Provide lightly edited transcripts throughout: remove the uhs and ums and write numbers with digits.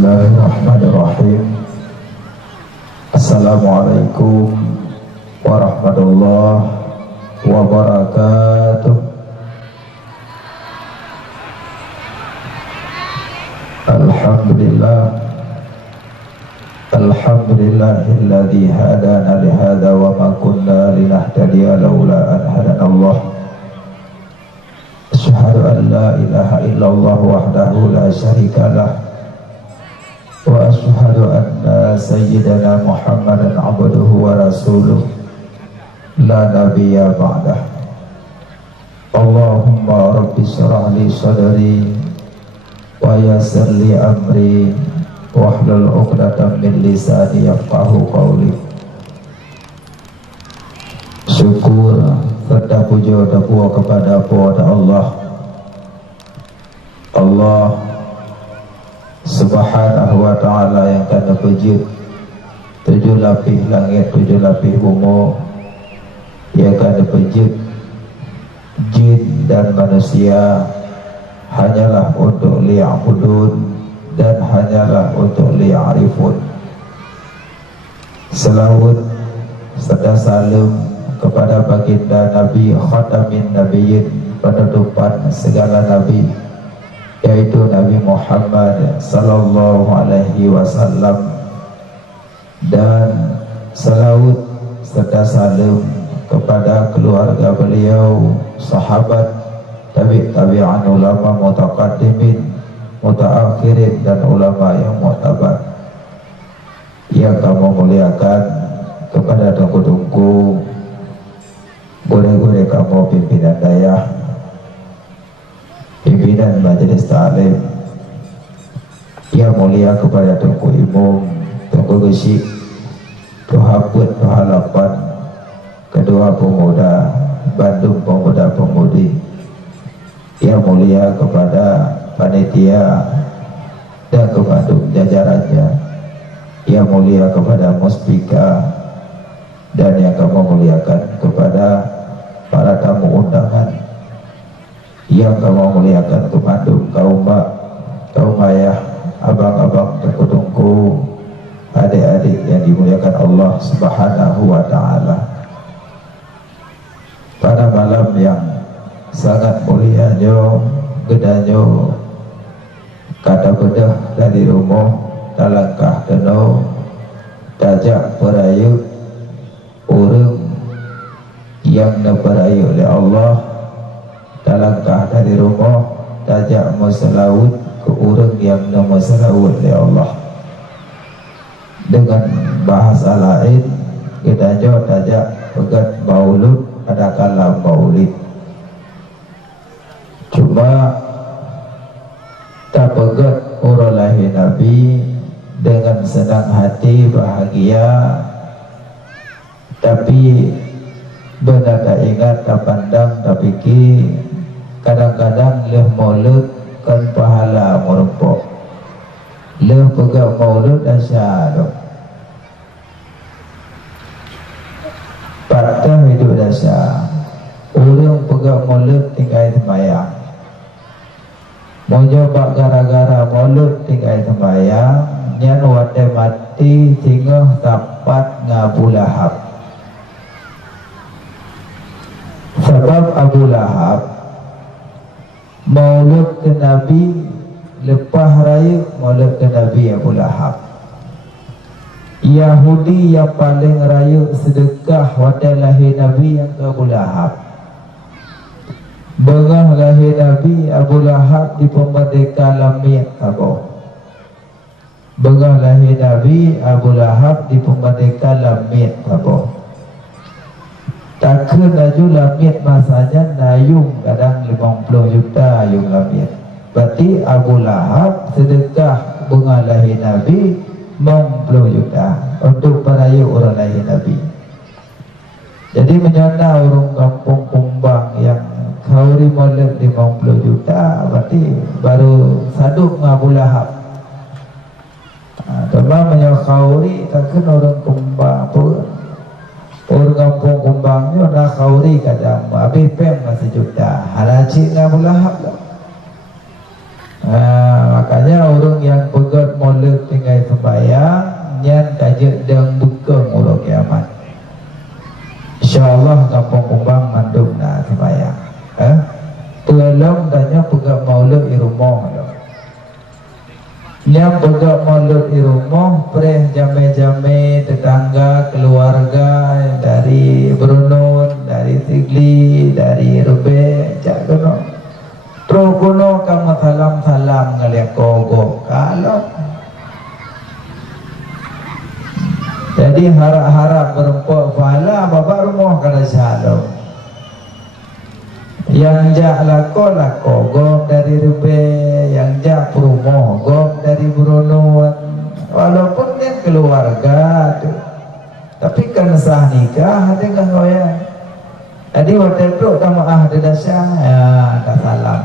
Bismillahirrahmanirrahim. Assalamualaikum warahmatullahi wabarakatuh. Alhamdulillah, alhamdulillahilladzi hadana lihada wa ma kunna linahtadiya laula an hadana Allah. Asyhadu an la ilaha illallah wahdahu la syarikalah wa asyhadu anna sayyidana Muhammadan abduhu wa rasuluh la nabiyya ba'dah. Allahumma rabbi shrah li sadri wa yassir li amri wahlul 'uqdatam min lisani yafqahu qawli. Syukur serta puji dan puja kepada Allah Subhanahu wa ta'ala yang kana puji 7 lapis langit 7 lapis bumi, yang kana puji jin dan manusia hanyalah untuk liya'budun dan hanyalah untuk liya'rifun. Selawat serta salam kepada baginda Nabi Khatamin Nabiyyin, penutupan segala nabi, yaitu Nabi Muhammad sallallahu alaihi wasallam, dan selawat serta salam kepada keluarga beliau, sahabat, tabi'an, ulama mutaqaddimin, mutaakhirin, dan ulama yang mu'tabar. Yang kamu muliakan kepada tungku-tungku, boleh-boleh kamu pimpinan daya, pimpinan majelis ta'lim, yang mulia kepada tungku imum, tungku gesik, tuhaput, tuhalapan, kedua pemuda Bandung, pemuda-pemudi, yang mulia kepada panitia dan kepada jajarannya, yang mulia kepada muspika, dan yang kamu muliakan kepada para tamu undangan, yang kamu muliakan kepada kaum mak, kaum ayah, abang-abang, tungku-tungku, adik-adik yang dimuliakan Allah Subhanahu wa ta'ala. Pada malam yang sangat mulianya, gedanyo, kata bedah dari rumah, talangkah teno, tajak perayu, orang yang neperayu oleh Allah, talangkah dari rumah, tajak masalawut ke orang yang nemasalawut oleh Allah. Dengan bahasa lain, gedanyo tajak pegat maulud, ada kalam maulid. Cuma tak pegat orang lahir Nabi dengan senang hati, bahagia, tapi benar tak ingat, tak pandang, tak fikir. Kadang-kadang leh maulud kan pahala merumpuk, leh pegat maulud asyadu patah hidup dasar. Orang pegang maulud tinggal semayang, mau coba gara-gara maulud tinggal semayang, nyan wadai mati tinggal dapat Abu Lahab. Sebab Abu Lahab maulud ke Nabi, lepas raya maulud ke Nabi Abu Lahab. Yahudi yang paling raya sedekah wadai lahir Nabi yang ke Abu Lahab. Bengah lahir Nabi Abu Lahab di pemerdeka lamit kabo. Bengah lahir Nabi Abu Lahab di pemerdeka lamit kabo. Takkan laju lamit masanya nayung kadang 50 juta yung lamit. Berarti Abu Lahab sedekah bengah lahir Nabi 50 juta untuk peraya orang lahir Nabi. Jadi menyana orang kampung Kumbang yang kauri maulid 50 juta, berarti baru saduk Abu Lahab. Teman menyana kauri takkan orang Kumbang pun. Orang kampung Kumbangnya nak kauri kadang habis pem masih juta. Halaci Abu Lahab lah. Makanya Makanya orang yang pegat maulid tinggal sembahyang nyan kajak dan bekeng urut kiamat. InsyaAllah kampung kumbang mandum na sembahyang. Tolong tanya pegat maulid di rumah. Yang pegat maulid di rumah, preh jame-jame tetangga, keluarga dari Brunei, dari Sigli, dari Rube, cak kono. Terus kono kamu salam-salam ngaliak kogo kalau. Jadi harap-harap berempuk pahala bapak rumah kada shalom. Yang jak lako gom dari Rube, yang jak perumoh gom dari Brunei. Walaupun dia keluarga tu, tapi kan sah nikah ada kan goyang. Jadi waktu itu kamu ada dasar, ada salam.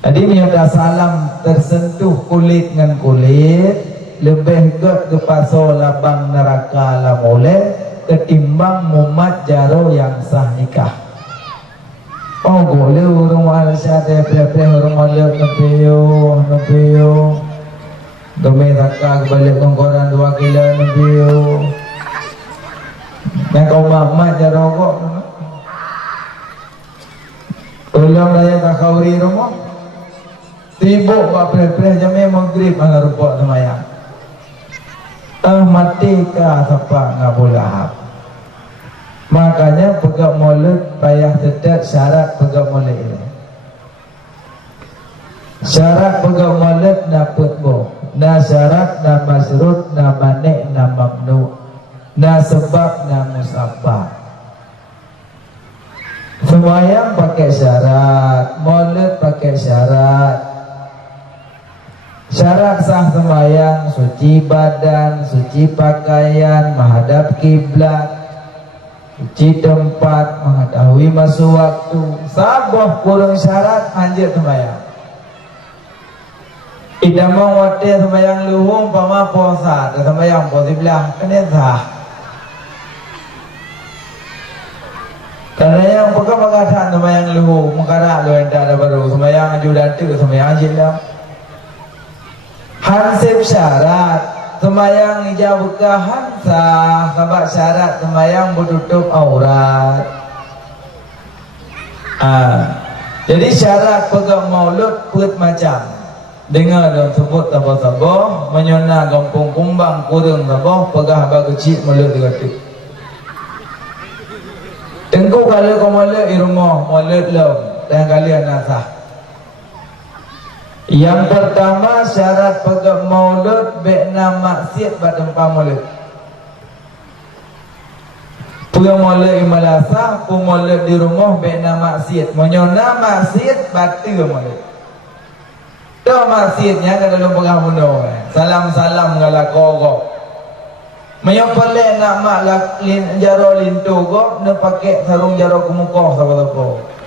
Jadi ada salam tersentuh kulit dengan kulit, lebih ke paso labang neraka lah boleh ketimbang mumat jaro yang sah nikah. Oh boleh orang Malaysia ada pre-pre orang Malaysia nabiyo demi neraka balik kongkoran 2 kilo nabiyo. Yang kau mamat jaro kok. Tolong raya tak kauri rumah. Tibuk pak pre-pre jamnya maghrib ala rupa semayang. Mati kah siapa Abu Lahab. Makanya pegang maulid payah tetap syarat pegang maulid ini. Syarat pegang maulid na putbo, na syarat na masrut na manik na mamnu, na sebab na musabah. Semuanya pakai syarat, maulid pakai syarat. Syarat sah sembahyang, suci badan, suci pakaian, menghadap kiblat, suci tempat, mengetahui masa waktu. Sabah kurang syarat anjir sembahyang. Tidak mau wate sembahyang luhung pama puasa, dan sembahyang puasa belah kena sah. Karena yang pegang-pegang sembahyang luhung, mengkarak lu yang tak ada baru sembahyang ajudan tu sembahyang jilam. Hansip syarat sembahyang ijab buka hansah sebab syarat sembahyang bertutup aurat. Jadi syarat pegang maulud put macam dengar dan sebut tabah-tabah menyona kampung kumbang kurang tabah pegah bagi cik maulud dekat. Tengku kalau kau maulud di rumah maulud lom dan kalian nasah. Yang pertama syarat pegang maulud bekna maksiat badempa maulud. Pegang maulud di malasah, pegang maulud di rumah bekna maksiat. Menyona maksiat batil maulud. Tu maksiatnya kada lu pegang bunuh. Salam-salam galak kogok. Menyong pelek nak mak jaro lintu kok, nak pakai sarung jaro kemukoh sahabat-sahabat.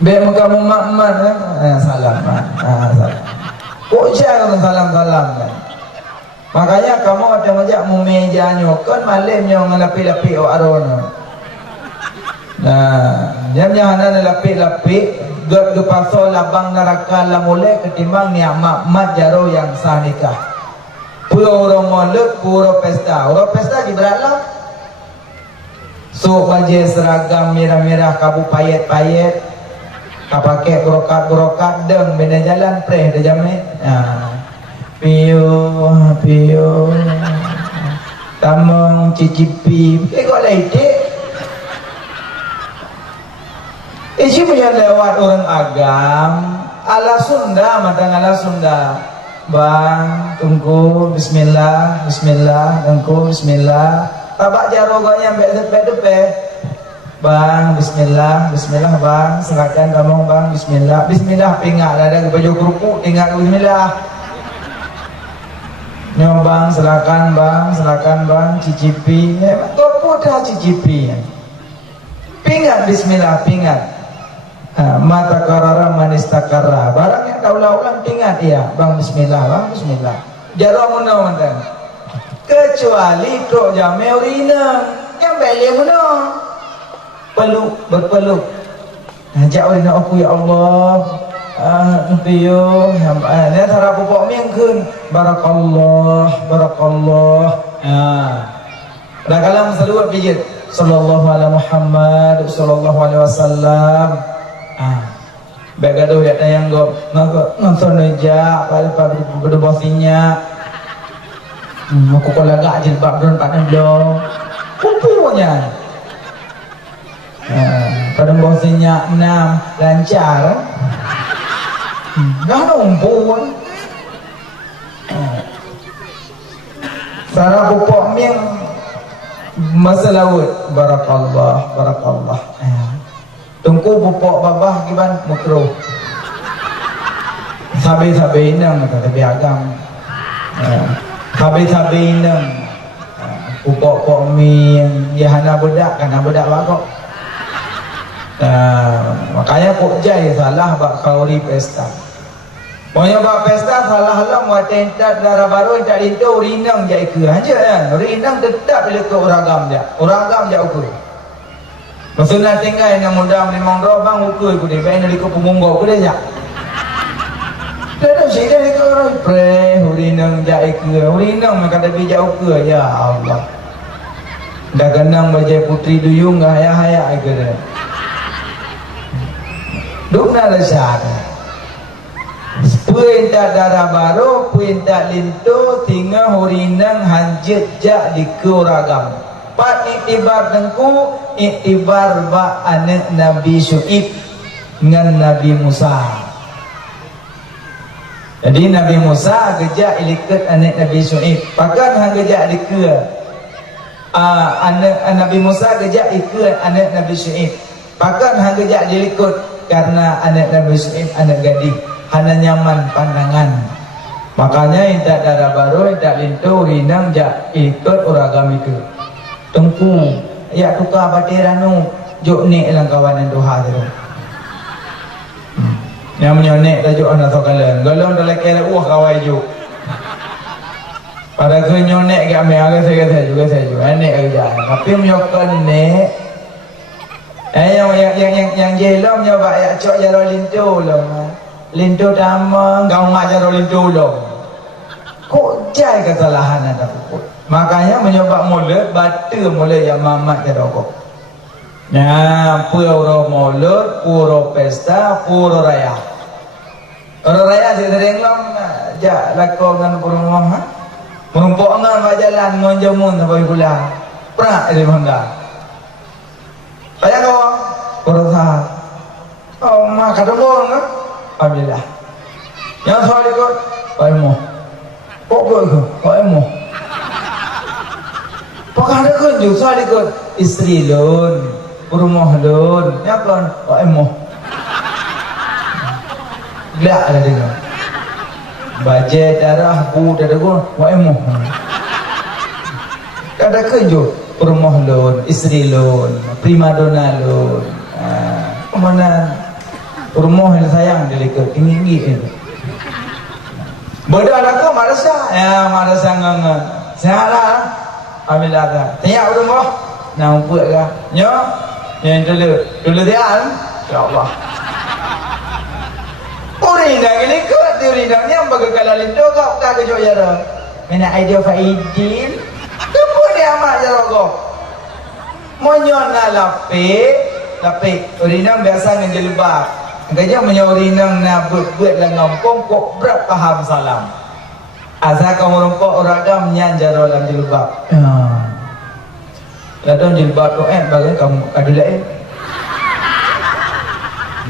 Biar kamu makman salam salam. Kok jangan salam-salam kan? Makanya kamu ada majak mumejanya kan malam yang ngelapi-lapi arona. Nah, jangan ada lapi-lapi gak gepaso labang neraka lamule ketimbang ni makmat jaro yang sah nikah. Pulau orang maulud, pulau pesta. Orang pesta di beralam. So baju seragam merah-merah kabu payet-payet. Pakai brokat deng benda jalan preh dah jamin. Piu tamong cicipi kok laitik. Isi punya lewat orang agam ala Sunda, matang ala Sunda. Bang, tunggu bismillah, bismillah, tunggu bismillah. Tabak jaroganya bek-bek. Bang, bismillah, bismillah bang, silakan kamu bang, bismillah, bismillah, pingak ada ke baju kerupuk, tinggal bismillah. Nyo bang, silakan bang, cicipi, topo dah cicipi. Pingat bismillah, pingat. Mata karara manis takara, barang yang kau ulang pingat ya, bang bismillah, Jarang mana mantan. Kecuali tok jame urina, yang beli mana. Berpeluk. Ajak oleh nak aku ya Allah. Tiyoนี่ถ้าเราปอกเมี่ยงขึ้นบารักัลลอฮ์บารักัลลอฮ์แล้วก็ลำสรุปพิจิตศ็อลลัลลอฮุอะลัยฮิมุฮัมมัดศ็อลลัลลอฮุอะลัยฮิวะซัลลัมBagado ya yang go nonton aja pada bosnya aku kalau agak jilbab don padan dong kupunya pada bosnya 6 lancar dah numpun sarap pupuk miang masa laut barakallah barakallah tungku pupuk babah kiban makruh sabi-sabi nang kata biagam sabi-sabi nang pupuk mi ya hana budak kana budak bagok makanya kok jai salah bak kauri pesta pokoknya bak pesta salah lah mau tentat darah baru tak itu rinang jai ke aja kan rinang tetap bila ke uragam dia ukur maksudnya tinggal yang muda memang robang ukur ku dia baik dari ke pemunggau ku dia dah sih dah ke orang pre rinang jai ke rinang maka ada bijak ukur ya Allah dah kenang bajai putri duyung haya-haya ke dia dukna lesat puinta darah baru puinta lintu tinggal hurinang hanjit jak di kuragam pat iktibar tengku iktibar ba anak Nabi Syuib dengan Nabi Musa jadi Nabi Musa gejak ilikat anak Nabi Syuib pakan hang gejak dikir anak Nabi Musa gejak ikut anak Nabi Syuib pakan hang gejak dilikut karena anak Nabi Syuib anak gading hana nyaman pandangan makanya intak darah baru intak lintu rinang jak ikut uragam itu tengku ya tukar batiranu juk ni elang kawanan doha tu yang menyonek tajuk anak sokalan galon dalam kira kawai juk pada kenyonek ke ame agak saya juga anek aja tapi menyokan nek yang jelom nyoba ya cok jaro lintu lo lintu tamang kau mak jaro lintu lo kok jai kesalahan ada pukul makanya menyoba mulut batu mulut yang mamat jaro kok nah puro mulut puro pesta puro raya sering long jak lakongan puro mama merumpok ngan bajalan ngonjamun sampai pulang prak di Honda ayah kau berusaha oh mak kata bohong kan alhamdulillah yang soal ikut Pak Emo kok Emo pakai ada kunjung soal ikut istri lun rumah lun ya kan Pak Emo gila ada dengar baje darah bu darah gua Pak Emo ada kunjung rumah lun, istri lun, primadona lun, mana rumah yang sayang dekat tinggi itu. Bodoh anak tu marasa, ya marasa ngangan. Salah, ambil ada. Tiap rumah, nampak lah. Yang dulu dia, ya Allah. Urinang ini kot, urinangnya bagi kalalin tu kau tak kejual jara. Mana idea faidin? Dia amat jarogo monyona lapik urinang biasa dengan jilbab gajah menyo urinang na buat lah ngampung kok berat paham salam asal kamu rompok uragam nyan jaro dalam jilbab ladon jilbab tu bagi kamu kadulain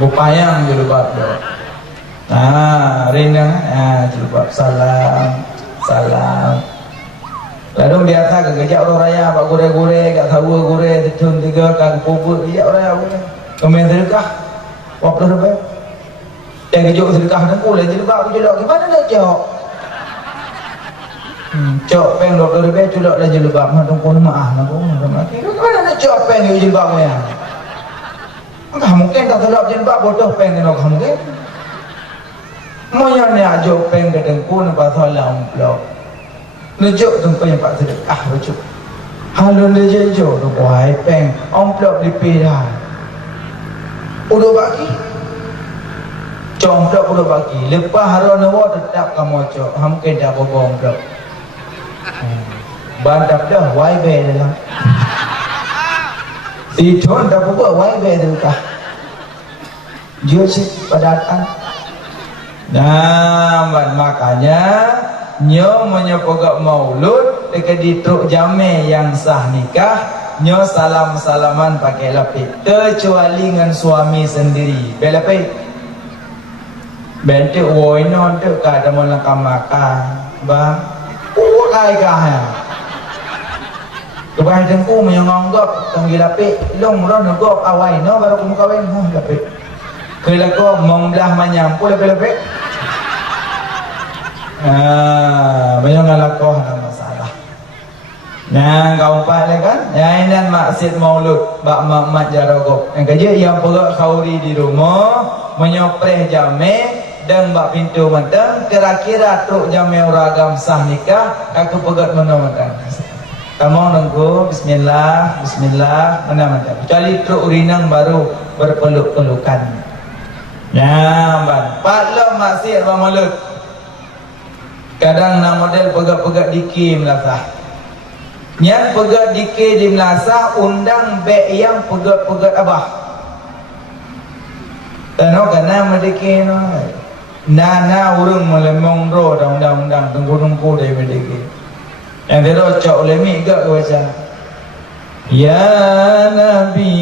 bupayang jilbab tu rinang jilbab salam lalu biasa ke gejak orang raya pak gure-gure kat sawa gure setun 3 kan puput gejak orang raya gure kemen sedekah Rp40 yang gejak sedekah nengku lah jilbab jilbab gimana nak cok cok peng Rp20 culak lah jilbab tengku maaf gimana nak cok peng jilbab ya enggak mungkin tak telap jilbab bodoh peng kena kamu kan moyo ni ajak peng ke tengku nampak salah umplok Nujuk tunggu yang pak sedekah rujuk. Halun dia jejo tu buai peng amplop di pera. Udah bagi. Cong dak pula bagi. Lepas haron awak tetap kamu cok. Mungkin dah bobong dak. Bandap dah YB dalam. Si John dah buat YB tu kah? Dia si padatan. Nah, makanya nyo menyepogak maulud dekat di truk jame yang sah nikah, nyo salam-salaman pakai lapik kecuali dengan suami sendiri. Belapik bentuk woino tu kada mau nakam makan bang kai kah kebai tengku menyanggap tanggil lapik long ron ngop awai no baru kamu kawin lapik kelako membelah menyampu lapik banyak ngalakoh ada masalah. Nah, kau empat kan? Yang ini maksud maulud, bak mak jarogok. Yang kerja yang perak khauri di rumah, menyopreh jame dan bak pintu matang. Kira-kira truk jame ragam sah nikah, aku pegat mana-mana. Kamu nunggu, Bismillah, Bismillah, mana-mana. Kecuali truk urinang baru berpeluk-pelukan. Nah, ban. Patlah maksud maulud. Kadang nak model pegat-pegat dikir melasah. Yang pegat dikir di melasah undang bek yang pegat-pegat abah. Tanah kena mendikir no. Nana urung melemong ro undang-undang tunggu-tunggu dari mendikir. Yang dia cok lemik gak ke baca. Ya Nabi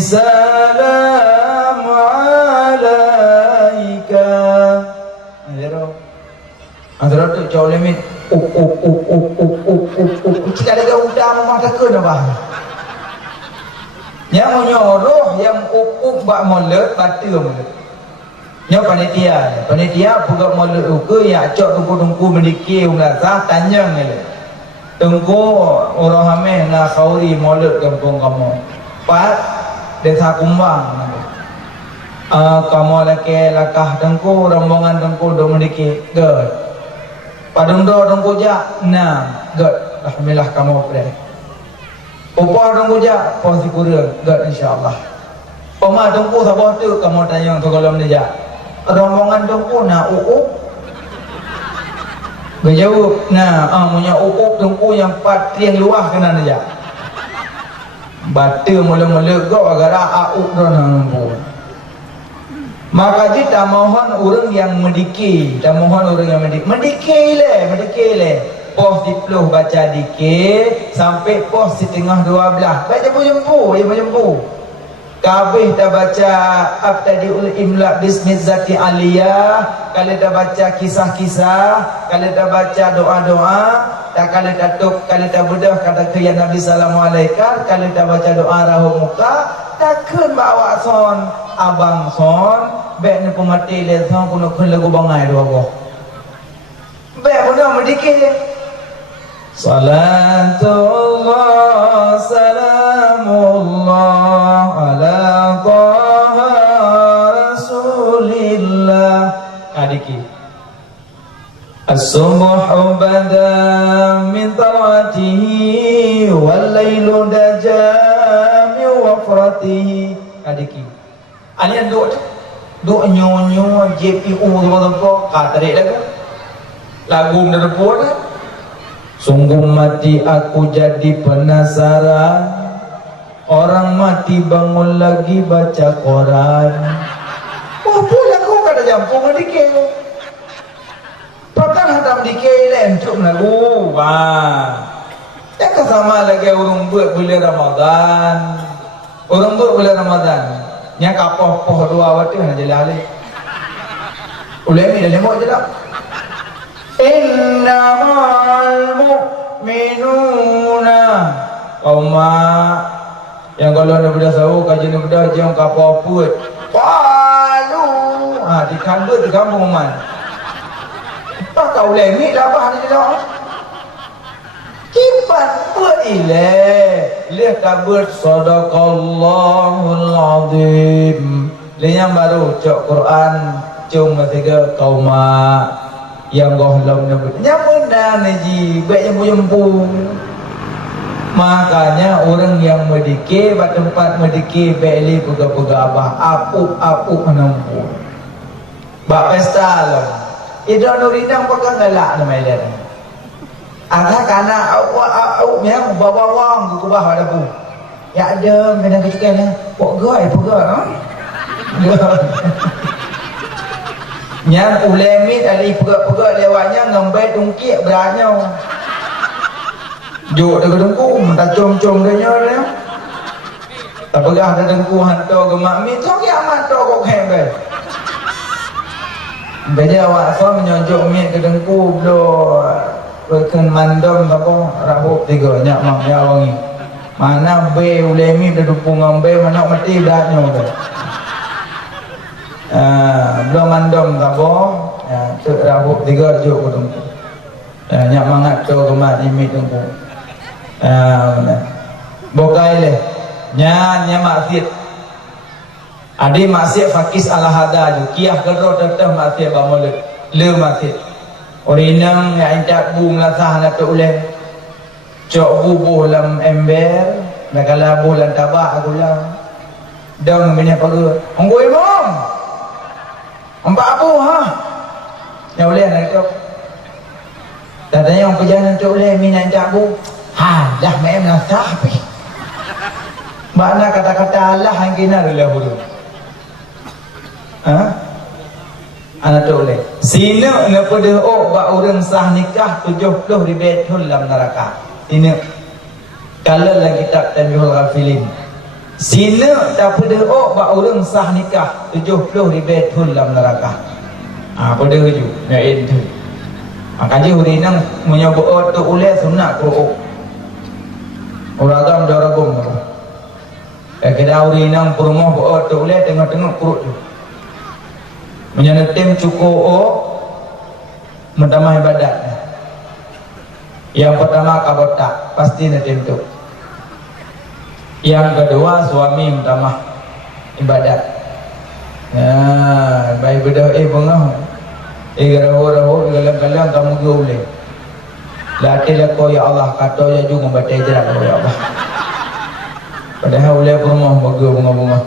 salam alaika. Dia antara tu jauh limit kita ada udah memang takut apa yang menyuruh yang bak mulut batu mulut yang panitia buka mulut uke yang cok tunggu-tunggu mendikir merasa tanjang ni tunggu orang hamil nak khauri mulut kampung kamu pat desa kumbang kamu laki lakah tunggu rombongan tunggu duk mendikir good padung do dong kuja nah gak alhamdulillah kamu pre upah dong kuja pon sikura gak insyaallah poma dong ku sabah tu kamu tanya tu kalau meja rombongan dong ku na berjawab nah punya dong ku yang patriang luah kena aja batu mula-mula gak agara do nang ku. Maka kita mohon orang yang mendikir, kita mohon orang yang mendikir le. Pos di peluh baca dikir sampai pos di tengah 12. Baca jempu. Kabeh dah baca Abtadiul Imla Bismillati Aliyah, kalau dah baca kisah-kisah, kalau dah baca doa-doa, tak kalau dah tuk, kalau dah budah kata ke Nabi sallallahu alaihi wasallam, kalau dah baca doa rahu muka, takkan bawa son abang son bek ni pemati le son kuno kun lagu bangai dua go bek benar mendikir salatullah salamullah ala taha rasulillah adiki as-subhu bada min talatihi wal lailu daja min wafratihi adiki alian do nyonyo JPU tu kata dia lagu nerpon sungguh mati aku jadi penasaran orang mati bangun lagi baca koran apa lagu kata jampung dikir pakan hatam dikir lencuk lagu yang sama lagi orang buat bulan Ramadan yang kapoh-poh dua waktu yang jadi alih ulemi dah lemok je tak innamal mu'minuna kauma yang kalau nak berdah sahu kajian berdah jom kapoh put palu di kampung man tak kau ulemi dah apa hari dah kipat buat lihat kabut sadaqallahul azim yang baru cok Quran cung ketiga kauma yang gohlom nyebut nyambung dah neji baik jempu makanya orang yang mendikir tempat mendikir beli pega-pega abah apuk menempur Bak pesta lah. Ida nurinang pakai galak nama dia. Agak karena awak yang bawa wang ke bawah ada pun. Ya ada kena kecil lah. Pokok Yang ulemi tadi pegak lewatnya ngambil tungkik beratnya. Juk dekat dengku, minta com-com dia dia. Tak pegah ada dengku hantar ke mak mi, tak kiamat tak kok hembe. Beja awak so menyonjok mi ke dengku blo berken mandom apa rabuk tiga nyak mak ya wangi. Mana be ulemi dah dupung ngambe mana mati beratnya be. Belum mandom apa ya cek rabuk tiga juk ke dengku. Nyak mangat tu ke mak limit dengku. Bokai leh nya maksiat adi maksiat fakis ala hada ju kiah kedro teteh maksiat bamole le maksiat orinang ya intak bu melasah na tu uleh cok bubuh lam ember nakala bulan tabak agula dong banyak pagu onggo imam empat abu ha ya uleh nak cok katanya orang perjalanan tu uleh mina intak bu ha dah main melasah pi mana kata-kata Allah yang kena adalah huruf. Anak tu boleh. Sina ngapada bak orang sah nikah 70 ribu dalam neraka. Sina kalau lagi tak Tanbihul Ghafilin. Sina daripada bak orang sah nikah 70 ribu dalam neraka. Pada hujung naik tu. Makanya hari nang menyebut tu oleh sunat Quran. Orang agam dah ragum. Kita urinang perumah buat tu boleh tengok-tengok perut tu. Menyana tim cukup menambah ibadat. Yang pertama kabotak pasti nak tim tu. Yang kedua suami menambah ibadat. Ya, baik beda bengah. Rahu-rahu galang-galang kamu boleh. Latilah kau ya Allah kata ya juga baca jerat ya Allah. Padahal oleh rumah bunga-bunga.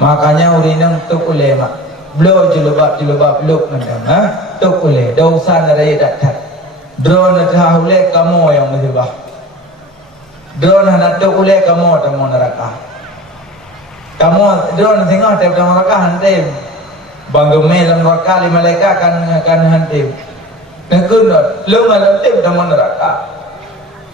Makanya urinang tu oleh mak. Blow julubab luk mandang. Tu oleh. Dosa naraya datang. Drone dah oleh kamu yang musibah. Drone hendak tu oleh kamu tamu neraka. Kamu drone tengok tamu neraka hantim. Banggumai dalam neraka lima malaikat akan hantim. Nekun lu ngalantim tamu neraka.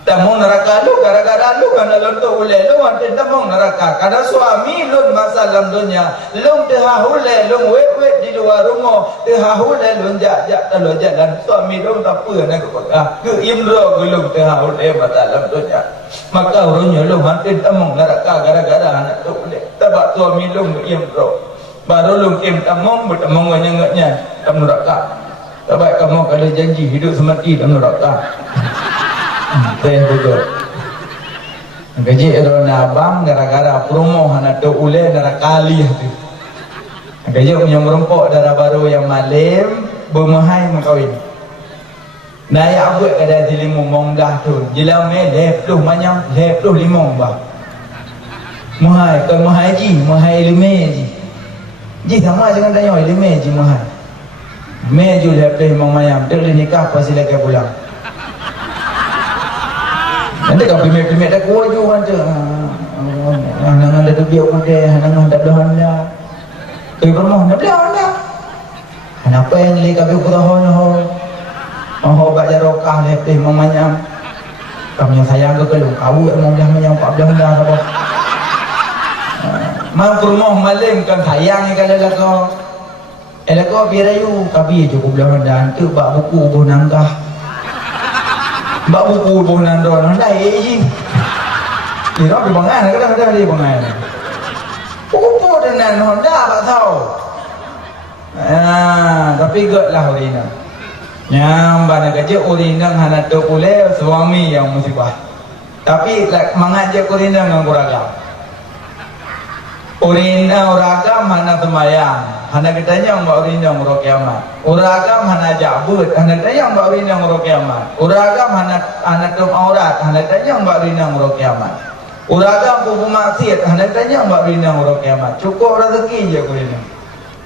Tamu neraka lu gara-gara lu kan lonto ule lu antin tamu neraka karena suami lu masa dalam dunia lu tehahule lu wet di luar rumah tehahule lu jak dalam jalan suami lu tak apa nak ke imro lu tehahule masa dalam dunia maka urunnya lu antin tamu neraka gara-gara anak tu ule tabak suami lu imro baru lu im tamu bertemu ngenya tamu neraka tabak kamu kalau janji hidup semati tamu neraka. Saya betul. Gaji erona abang gara-gara promo hana tu ule darah kali tu. Gaji punya merumpok darah baru yang malim bermahai mengkawin. Naya abu kada dilimu mongdah tu. Jila me lepluh manyang lepluh limong bah. Mahai ke mahai ji, mahai lime ji. Ji sama dengan tanya lime ji mahai. Me ju lepluh limong mayam tu nikah pasti lagi pulang. Nanti kau pimik-pimik dah kuat juga macam hanangan dah terbiak kuda, hanangan dah belah anda tapi bermoh dah belah anda kenapa yang li kabih kutahon bak jarokah lepih memanyam kamu yang sayang ke kelung kau emang dah menyampak belah anda apa mampu bermoh malim kan sayang kalau lakau lakau biar ayu kabih cukup belah anda hantu bak buku ubuh nangkah mbak buku buh nandon dah ji ni dah dibangan kadang-kadang dia bangan buku dengan Honda tak tahu tapi gotlah urina yang bana kerja urina hana tu boleh suami yang musibah tapi mengajak urina dengan uragam urina uragam hana semayang hana kitanya mbak urina nguruk kiamat uragam hana jabut hana kitanya mbak urina nguruk kiamat uragam hana tum aurat hana kitanya mbak urina nguruk kiamat uragam bubu maksiat hana kitanya mbak urina nguruk kiamat cukup rezeki je urina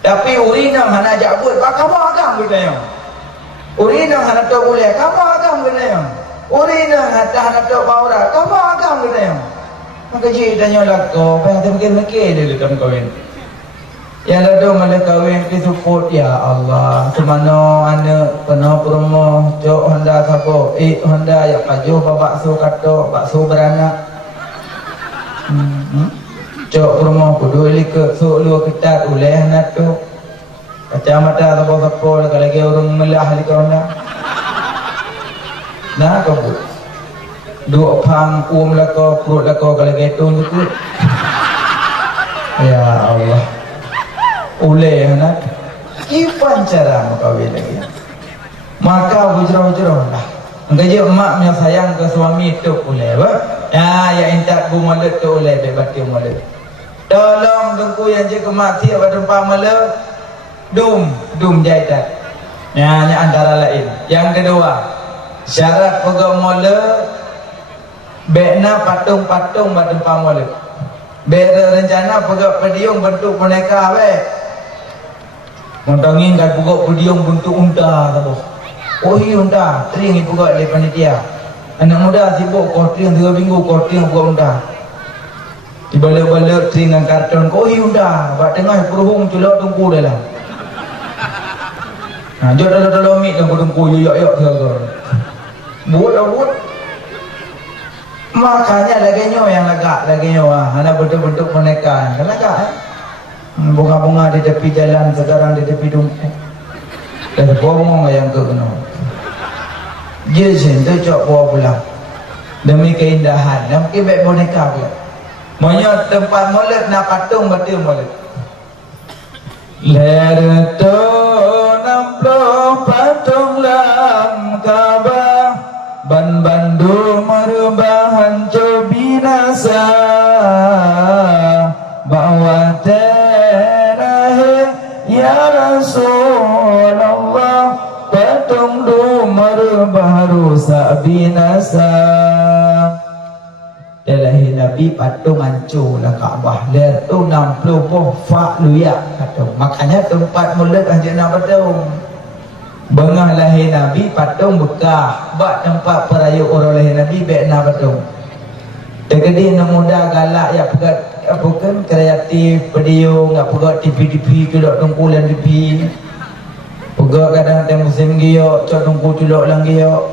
Tapi urinang hana jabut kamu agam gitu. Urinang hana tok boleh kamu agam gitu. Urinang hana tok maura kamu agam gitu. Maka ji tanya lako pengen mikir dulu kamu kawin. Yang lalu malah kawin ki support ya Allah. Semano anda penuh promo jok Honda sapo Honda ya kaju bakso kato bakso beranak. Jok promo kudu ke sulu ketat oleh anak tu. Kacamata sapo kalau lagi orang melah di Honda. Nah kamu dua pang lako perut lako kalau gitu tu. Ya Allah. Oleh anak ipan cara kawin lagi maka bujrah-bujrah lah engkau emaknya sayang ke suami itu oleh ya intak bu malut tu oleh bebati malut tolong dengku yang je kemati apa tempat malut dum jaitan ya ini antara lain yang kedua syarat pegawai malut bekna patung-patung pada tempat malut bera rencana pegawai pediung bentuk boneka montongin kat pukul pediung bentuk unta tu. Oh iya unta, tering pukul oleh panitia. Anak muda sibuk korting 3 minggu korting pukul unta. Dibalik-balik tering dengan karton. Oh iya unta, buat tengah peruhung culok tungku dalam. Nah, jod dalam mik tungku tungku yuk tu. Buat. Makanya lagi yang lagak anak bentuk-bentuk boneka. Kan lagak bunga-bunga di tepi jalan sekarang di tepi dumpuk dan bohong yang kena jejen tu cok buah pulang demi keindahan dan kibet boneka pula monyot tempat mulut nak patung betul mulut lerto namplo patung lam Kaabah ban bandu merubahan cobinasa bawa ya Rasulullah patung dumar baru sabinasa dalahi Nabi patung hancur lah Kaabah ler tu 60 boh fa luya patung makanya tempat mulut anjana patung bengah lahir Nabi patung bekah bak tempat peraya orang lahir Nabi bekna patung tegedi nak muda galak ya pegat bukan kreatif pediung ngak pegat TV kelok tungkulan TV pegat kadang teng musim giok cok tungku culok lang giok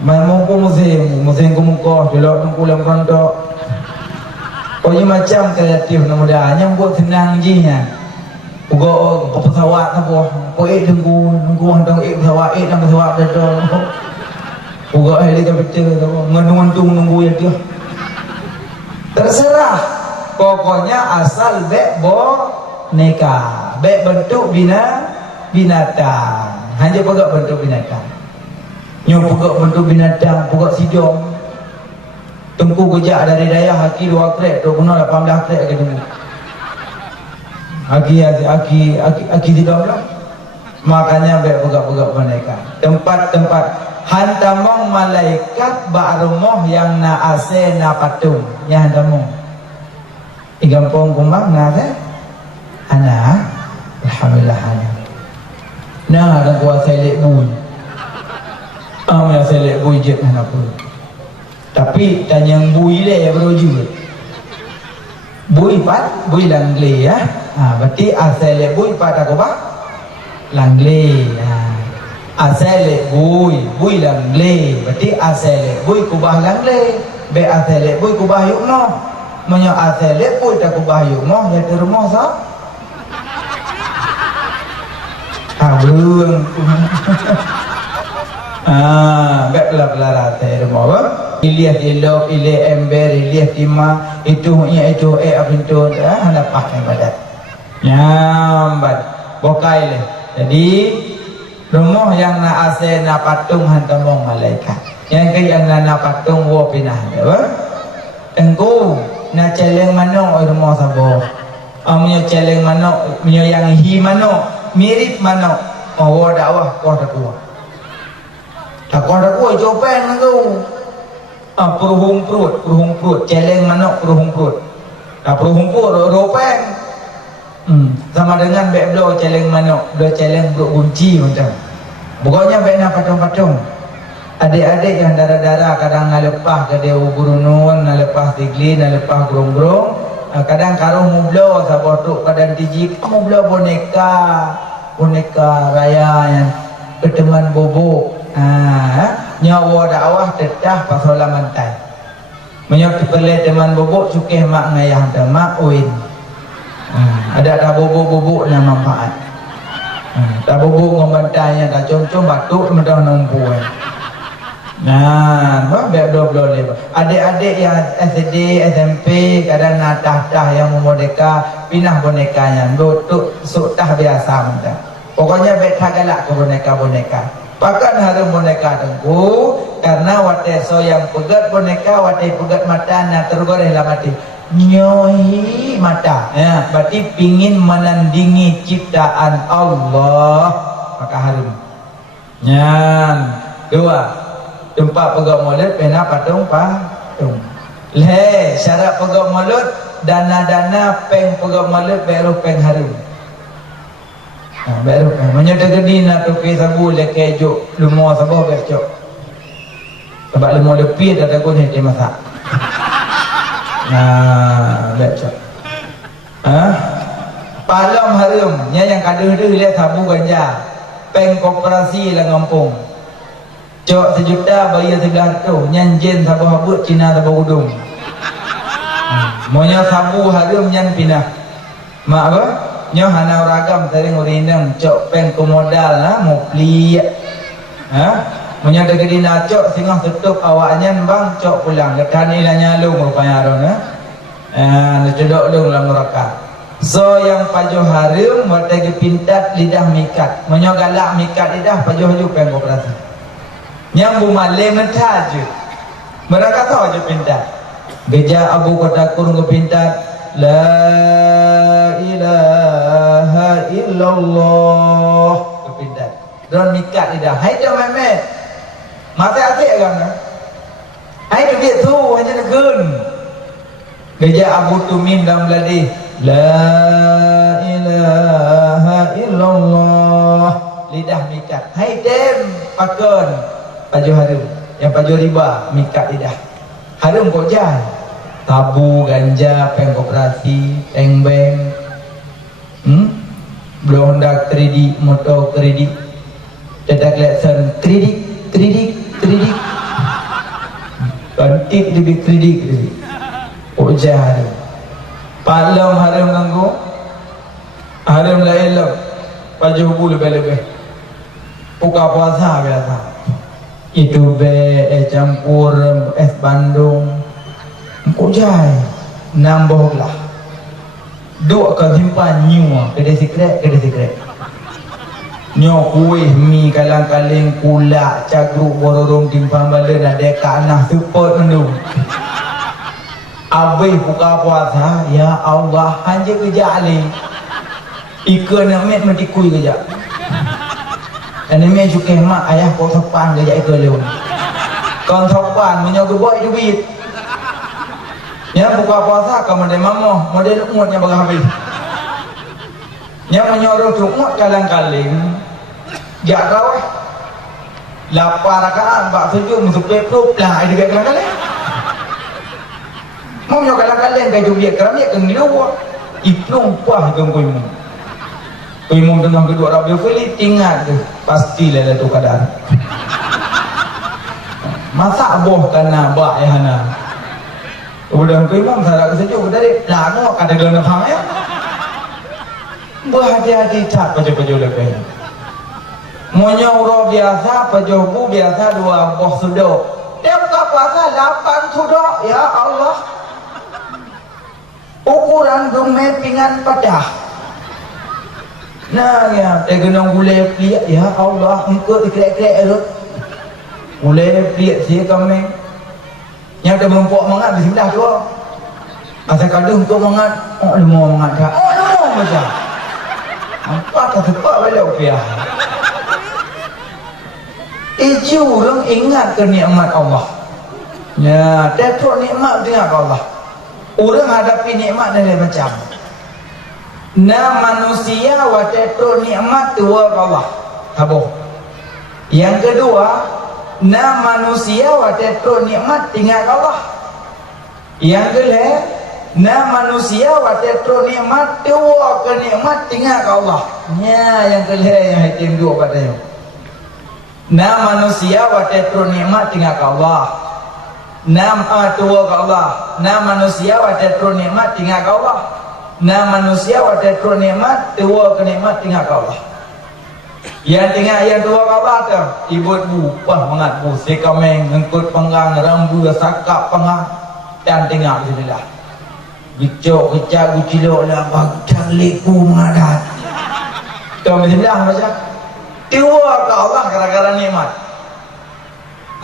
main mongko musim kumukoh culok tungkulan rontok pokoknya macam kreatif nak muda nyambut senang jinya pegat pesawat apa pokok tungku hantang pesawat dalam pesawat betul pegat helikopter tu ngenung nunggu ya dia terserah pokoknya asal bek boneka bek bentuk binatang hanya pegak bentuk binatang nyok pegak bentuk binatang pegak sidong tengku kejak dari daya haki 2 krek tu kena 18 krek ke tengku haki sidong lah makanya bek pegak boneka tempat hantamong malaikat ba'rumoh yang na ase na patung yang hantamong igampong kumbang na se ana alhamdulillah ana na ada kuasa elek bui ya selek bui je na pun tapi tanyang bui le ya beruju bui pat bui langle ya berarti asale bui pat aku ba langle asale bui langle berarti asale bui kubah langle be asale bui kubah yukno menyo asale bui tak kubah yukno ya di rumah sa belum beklah pelarate rumah ba iliah ilok ile ember iliah timah itu apintu hendak pakai badat nyambat bokai le jadi rumah yang na ase na patung hantamong malaikat yang kaya na patung wo pinah ba engko na celeng mano rumah sabo amnya celeng mano minyo yang hi mano mirip mano wo dakwah ko dakwah takon dakwah jopen engko peruhung perut celeng mano peruhung perut ropeng Sama dengan bek blo celeng manuk, blo celeng bro kunci macam. Pokoknya bek na patung-patung. Adik-adik yang darah-darah kadang nalepah ke dia gurunun, nalepah tigli, nalepah gerong-gerong. Kadang karung mublo sabah tu kadang tiji mublo boneka raya yang berteman bobo. Nyawa dakwah tetah pasal mantai. Menyok kepele teman bobo cukeh mak ngayah dah mak uin. Ada bobo-bobo yang manfaat. Tak bobo ngomantainya tak cung-cung batuk mendah numpuan. Nah, bek dua lebar. Adik-adik yang SD, SMP kadang natah-tah yang memodeka pinah bonekanya. Betul sutah biasa macam. Pokoknya bek tak galak ke boneka-boneka. Pakan harum boneka tengku karena wateso yang pegat boneka, watai pegat mata nak tergoreh lah mati. Nyohi mata. Ya, berarti pingin menandingi ciptaan Allah, maka harum. Nyan. Dua. Tempat pegang mulut pena patung. Le, syarat pegang mulut dana-dana peng pegang mulut baru peng harum. Baru peng. Menyata gedi nak tuki sabu le kejuk lumur sabu becok. Sebab lumur lepi dah takut ni masak. Becok. Palam harum, nya yang kaduh-duh lihat sabu ganja. Peng koperasi lah ngampung. Cok 1 juta bayar 300 nyanjen sabah habut Cina sabah udung. Monya sabu harum nyan pinah. Mak apa? Nyo hanau ragam sering urinang cok peng komodal lah mau pli. Monya ada gedina cok singah tutup awaknya bang cok pulang. Ketani lah nyalung rupanya aron cedok lung lah mereka. So yang pajuh harum bertagi pintat lidah mikat. Monya galak mikat lidah pajuh haju peng operasi. Yang bumalem mentajud mereka tahu aja pintar geja abu kota kurung ke pintar la ilaha illallah ke pintar dan mikat lidah hai dah memet mata asyik agama hai duit tu hanya negun geja abu tumim dalam ladih la ilaha illallah lidah mikat hai dem pakon pajuh harum, yang pajuh riba mikat lidah. Harum kok jalan. Tabu, ganja, peng koperasi, peng bank, belum hendak kredit, motor kredit, cetak leksen kredit, kantik lebih kredit. Kok jalan. Palam harum ganggu, harum lah elok, pajuh bulu lebih-lebih. Buka puasa biasa. Itu campur es Bandung kok jai nambah lah duk kan simpan nyua kedai secret nyo kuih mi kalang-kaling kulak cagruk bororong timpang balen ada kanah support mendung abis buka puasa ya Allah hanya kerja alih ikan nak met mentikui kerja. Dan ini juga mak ayah kau sopan gaya ikut leun. Kau sopan menyogok boy duit. Ya buka puasa kau model mamo, model umutnya bagah habis. Yang menyorong umut kalang-kaling. Jak kau lapar rakaat bak sejuk masuk peplup lah ada gaya kalang-kaling. Mau nyok kalang-kaling gaya duit keramik kengilu. Iplung puah gengkuimu. Imam dengan kedua Rabi Fili tinggal tu pastilah tu keadaan. Masa boh kana ba ya hana. Udah imam sarak sejuk dari lagu kada gana phang ya. Berhati-hati tak pajo-pajo lebih. Monya uro biasa pajo bu biasa dua boh sudo. Dia buka puasa 8 sudo ya Allah. Ukuran dume pingan padah. Nah ya, tegenong gulai peliak ya Allah, engkau dikrek-krek erut. Gulai peliak sia kami. Yang ada berempuk mangat di sebelah tu. Asal kadang untuk mangat, lemah mangat dah. Lemah macam. Apa kata pak balik piah. Iju orang ingat ke nikmat Allah. Ya, tetrok nikmat dengan Allah. Orang hadapi nikmat dari macam. Na manusia wateto nikmat dua Allah. Habis. Yang kedua, na manusia wateto nikmat tinggal Allah. Yang kedua, na manusia wateto nikmat dua ke nikmat tinggal Allah. Ya, yang kedua yang hitam dua padanya. Na manusia wateto nikmat tinggal Allah. Na dua ke Allah. Na manusia wateto nikmat tinggal Allah. Na manusia wateto nikmat dua ke nikmat tinggal Allah. Yang tinggal yang dua kabar tu ibut bu pah mengat bu sekameng ngengkut penggang rambu sakap pengah dan tinggal bismillah bicok kecak gucilok lah bagdang leku mengadat kau bismillah baca dua ke Allah gara-gara nikmat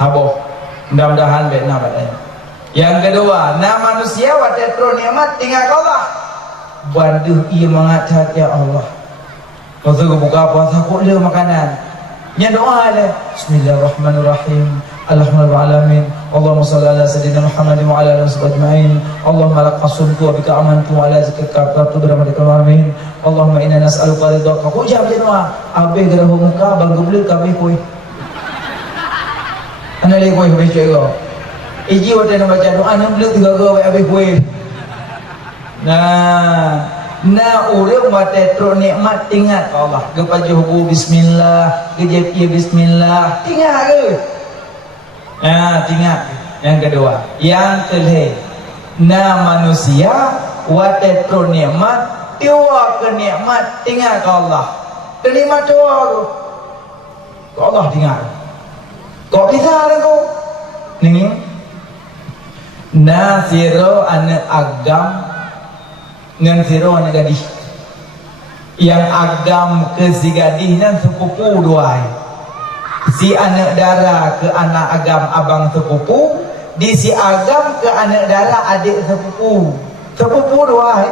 habo mudah-mudahan benar padanya. Yang kedua na manusia watetro nikmat tinggal Allah banduh ia mengacat ya Allah. Masa aku buka puasa aku le makanan. Nya doa le. Bismillahirrahmanirrahim. Alhamdulillahirabbil alamin. Allahumma shalli ala sayyidina Muhammad wa ala alihi wasallam. Allahumma laqad suntu wa bika amantu wa ala zikrika wa rahmatikal alamin. Allahumma inna nas'aluka ridhaka. Ku jawab doa. Abe gerah muka bang gebel kabeh koi. Ana le koi baca go. Iji wate nak baca doa nan belum tiga go abe koi. Na urang watetro nikmat tinggal Allah. Kepada hubu bismillah, kejep ia bismillah. Tinggal ke? Tinggal. Yang kedua, yang ketiga, na manusia watetro nikmat tiwa ke nikmat tinggal ke Allah. Kenikmat tiwa ke? Ke Allah tinggal. Kok bisa ada kau? Ni. Na siro anak agam ngan siro anak gadis yang agam ke si gadis dan sepupu dua si anak dara ke anak agam abang sepupu di si agam ke anak dara adik sepupu dua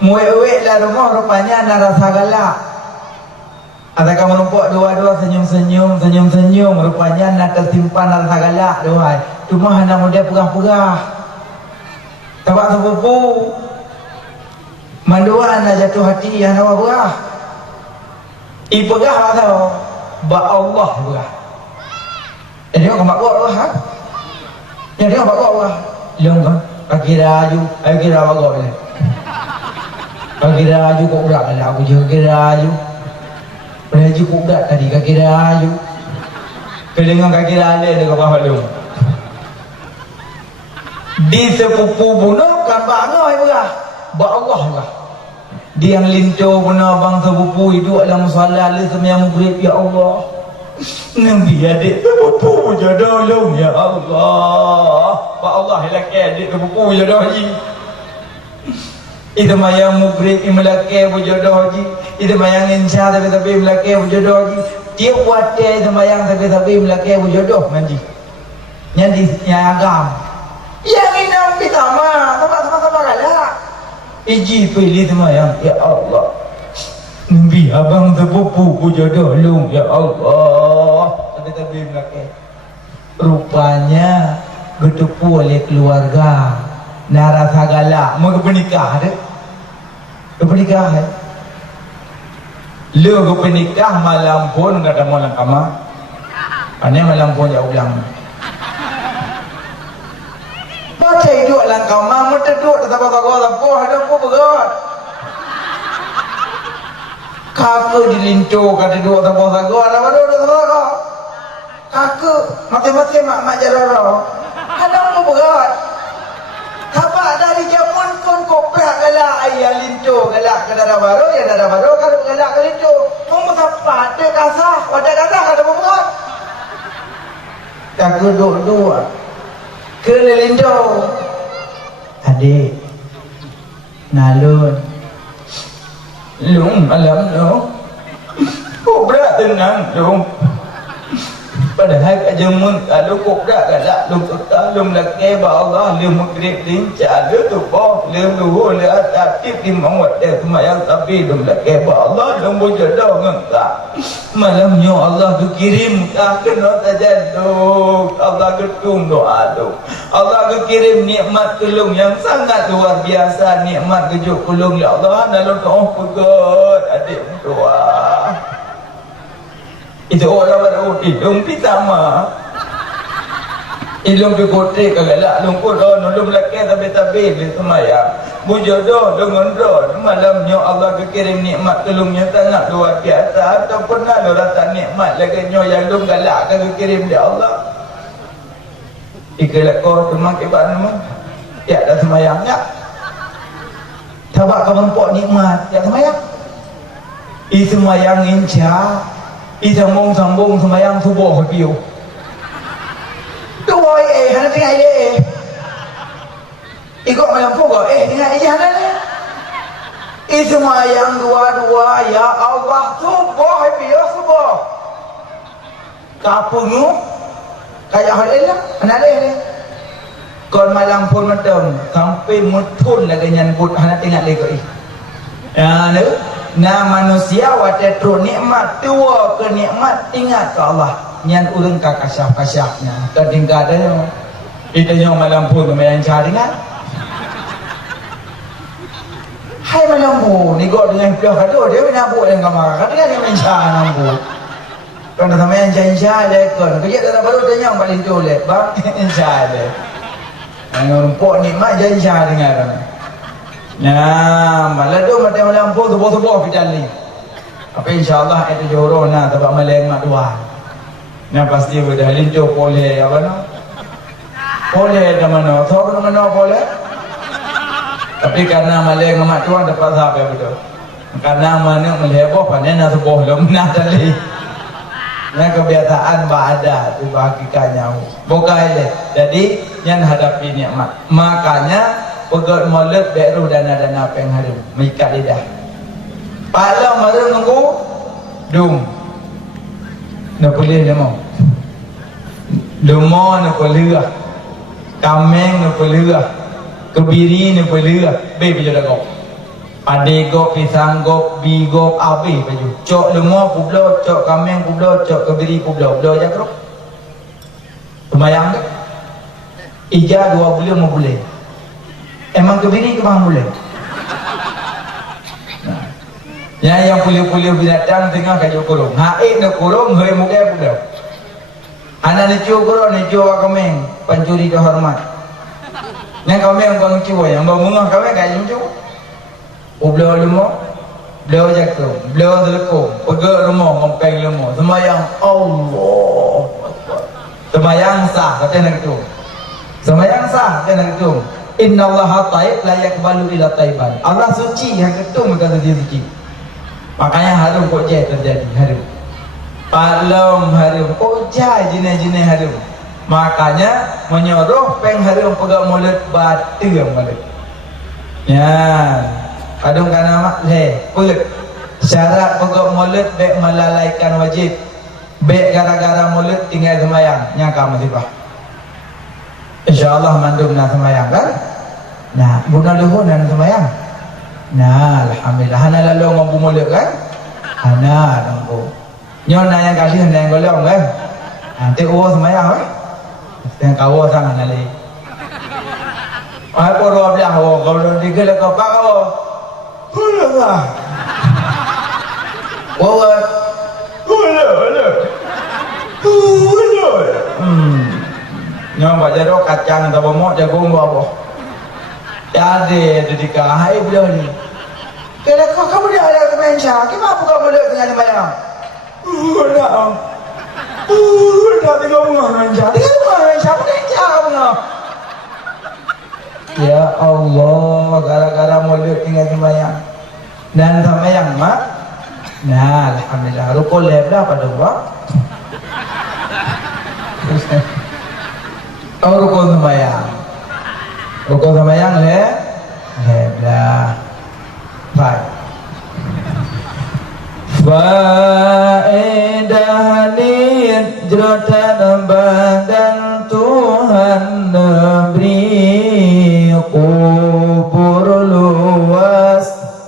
muwe-we lah rumah rupanya narasa galak adakah menumpuk dua-dua senyum-senyum rupanya nak tersimpan narasa galak dua cuma anak muda pegah-pegah tabak sepupu mandua anda jatuh hati yang awak berah ipegah atau ba Allah berah jadi orang buat berah jadi orang buat berah long kan kaki raju kaki raju boleh kaki raju kok berak lah aku juga kaki raju raju kok berak tadi kaki raju kedengar kaki raju ada ke bawah long di sepupu bunuh kan bangai berah ba Allah lah. Dia yang linto benar bang sepupu hidup dalam musalla le sembahyang maghrib ya Allah. Nabi adik sepupu jodoh long ya Allah. Ba Allah laki adik sepupu jodoh haji. Itu mayang maghrib imlaki jodoh haji. Itu mayang insya tapi imlaki jodoh haji. Dia buat dia itu mayang tapi imlaki jodoh manji. Nyanyi agam. Yang ini ambil sama-sama galak. Iji pilih semayang ya Allah Nabi abang sepupu ku jodoh lu ya Allah tapi belakang rupanya bertupu oleh keluarga narasa galak mau bernikah deh bernikah lu bernikah malam pun enggak ada malam kamar aneh malam pun jauh bilang baca hidup dalam kamar, mereka duduk tak apa-apa, ada apa berat. Kakak dilincu, kata duduk tak apa-apa, ada apa-apa. Kakak, mati-mati mak jarara, ada apa berat. Tapak dari jamun pun koprak galak, ayah lincu, galak ke darah baru, ya darah baru, kalau galak ke lincu. Mau tapak, dia kasah, wadah kasah, ada apa berat. Kakak duduk-duduk. Kelilindo adik nalun lung alam lung berat tenang lung padahal kajemun kalau berat galak lung kata lung laki ba Allah lung maghrib lincah lu tubuh lung luhur lu atatip di mawat dia semayang tapi lung laki ba Allah lung berjodoh ngengkak malamnya Allah tu kirim kena saja lung Allah gedung doa tu. Allah kirim nikmat tolong yang sangat luar biasa, nikmat gejuk tolong ya Allah dalam doa pegot adik doa. Itu orang baru hidung pitama. Ilung dikotek kagalak lungkut nulung laki tabi-tabi di semaya. Mujodoh dengan roh malamnya Allah kirim nikmat tolongnya sangat luar biasa. Atau pernah lo rasa nikmat lagi nyo yang lung galak kirim dia Allah. Ikalak kau teman kibat nama. Tiada semayang tak? Tabak kau mempok nikmat tiada semayang. I semayang inca. I sambung semayang subuh piu. Tuh hana tengah ile ikut malam pukul tengah hana ni semayang dua-dua ya Allah subuh biar subuh kapungu kayak hal ini hana ni kon malam pun malam sampai mutun lagi nyambut hana tengah lagi ya ni na manusia watetro nikmat tua ke nikmat ingat ke Allah nyan urang ka kasyaf-kasyafnya kadang ada kita yang malam pun main cari kan hai malam pun ni go dengan piah kado dia nak buat dengan kamar kadang dia main cari nampu kan dah main cari kan kerja dah baru tanya balik tu le bang cari rumput nikmat cari dengan nah malam tu malam pun subuh-subuh pergi apa insyaallah itu jorong nah sebab malam mak dua. Nah pasti sudah lincu boleh apa no? Boleh dah mana? Tahu ke mana boleh? Tapi karena malang mak tuan dapat sahabat betul. Karena mana meleboh panen nak sebuah lom nak tali. Nah kebiasaan ada tu hakikatnya. Bukan jadi yang hadapi nikmat. Makanya pegot mulut beru dana-dana pengharum mengikat lidah. Pala maru nunggu dum. Nak boleh dia mau. Demo nak boleh. Kameng nak boleh. Kebiri nak boleh. Be dah gop. Ade gop, pisang gop, bi gop, abe baju. Cok demo publo, cok kameng publo, cok kebiri publo. Publo aja kerok. Semayang ke? Ija 2 bulan 5 bulan. Emang kebiri ke bang boleh? Yang pulih-pulih binatang tengah kayu kurung. Haik nak kurung, hai muka pula. Anak ni cuy kurung, ni cuy kameng, pencuri kehormat. Yang kameng bang cuy, yang bang mungah kameng kayu cuy. Ublo lemo, belo jatuh, belo terlekum, pegak rumah, ngomkai lemo. Semayang Allah. Semayang sah, kata nak itu. Semayang sah, kata nak itu. Inna Allah taib, la yakbalu ila taiban. Allah suci, yang ketum kata dia suci. Makanya harum kok jai terjadi harum. Palom harum kok jai jenis-jenis harum. Makanya menyuruh peng harum pegang mulut batu yang mulut. Ya, kadung kana mak le, pelut. Syarat pegang mulut baik melalaikan wajib. Baik gara-gara mulut tinggal semayang, nyaka masifah. Insyaallah mandum nak semayang kan? Nah, bukan luhur dan semayang. Nah, alhamdulillah. Hana lalu mampu mulut kan? Hana mampu. Nyona yang kali hana yang golong kan? Nanti uwa semayang kan? Yang kawo sangat nali. Apa roh biar hawa kalau digel kau pak hawa. Hulah. Wawa. Hulah. Nyong baca doa kacang atau mau jagung apa? Jadi dikahai beliau ni. Kira kamu dia ada kemencah. Kenapa kamu ada dengan semayang? Nak. Nak tengok bunga kemencah. Tengok bunga kemencah. Kemencah bunga. Ya Allah, gara-gara mulut tinggal semayang. Dan semayang mak. Nah, alhamdulillah. Rukul lebih pada buat. Oh, rukun semayang. Rukun semayang lebih. Baik. Faedah hijratan badan Tuhan beri kubur luas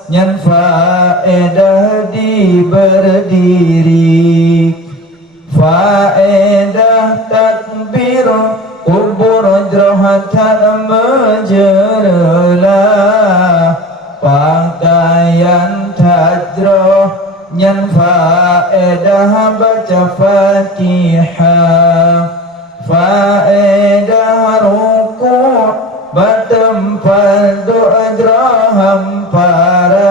nyan faedah di berdiri faedah takbir zikir kubur jrohatan menjerelah pakaian tajroh nyan faedah baca Fatihah faedah rukuk bertempat doa hamparan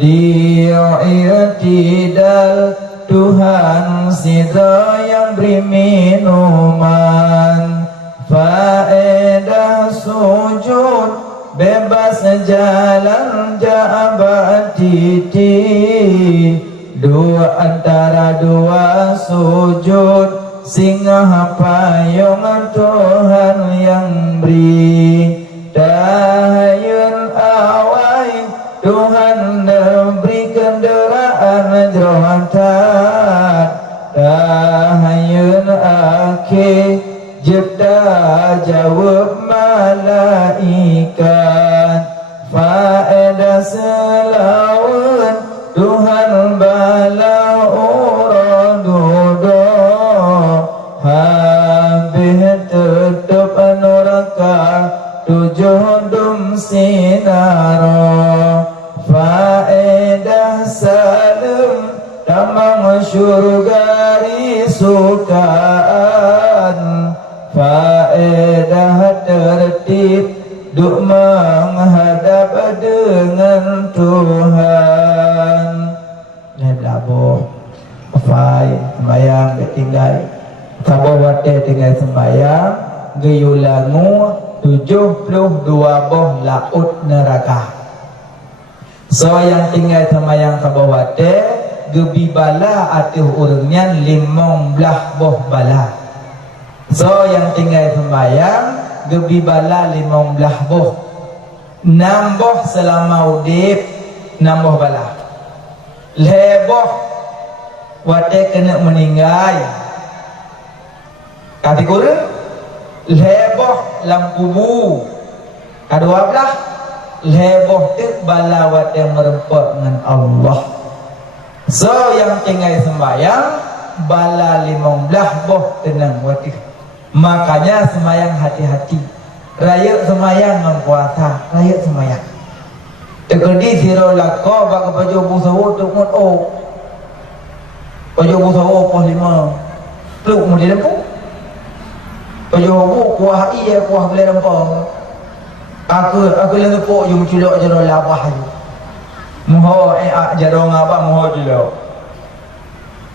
di i'tidal Tuhan sidra yang beri minuman faedah sujud bebas jalan jabat titi dua antara dua sujud singa payung Tuhan yang beri dayun awai Tuhan beri kenderaan jerohatan dayun akhir jeda jawab malaikat faedah selawan Tuhan bala uradudo habis tutup neraka tujuh dum sinaro faedah salam tamang syurga risukaan faedah tertib duk menghadap dengan Tuhan. Ini belabo Fai sembayang tinggal Sabawate tinggal sembayang Geyulangu 72 boh laut neraka. So yang tinggal sembayang Sabawate gebi bala atuh urangnya 15 boh bala. So yang tinggal sembayang gebi bala 15 boh 6 boh selama udip 6 boh bala leboh wate kena meninggal kati kurang leboh lam kubu kedua belah leboh tik bala wate merempat dengan Allah. So yang tinggal sembayang bala 15 boh tenang wate. Makanya semayang hati-hati. Raya semayang mengkuasa. Raya semayang. Tegedi siro lako bak baju busawo tuk mut o. Baju busawo pos 5. Pluk mu di lempu. Baju bu kuah iya kuah beli lempu. Aku lempu yung culok jero labah ju. Muho jero ngapa muho culok.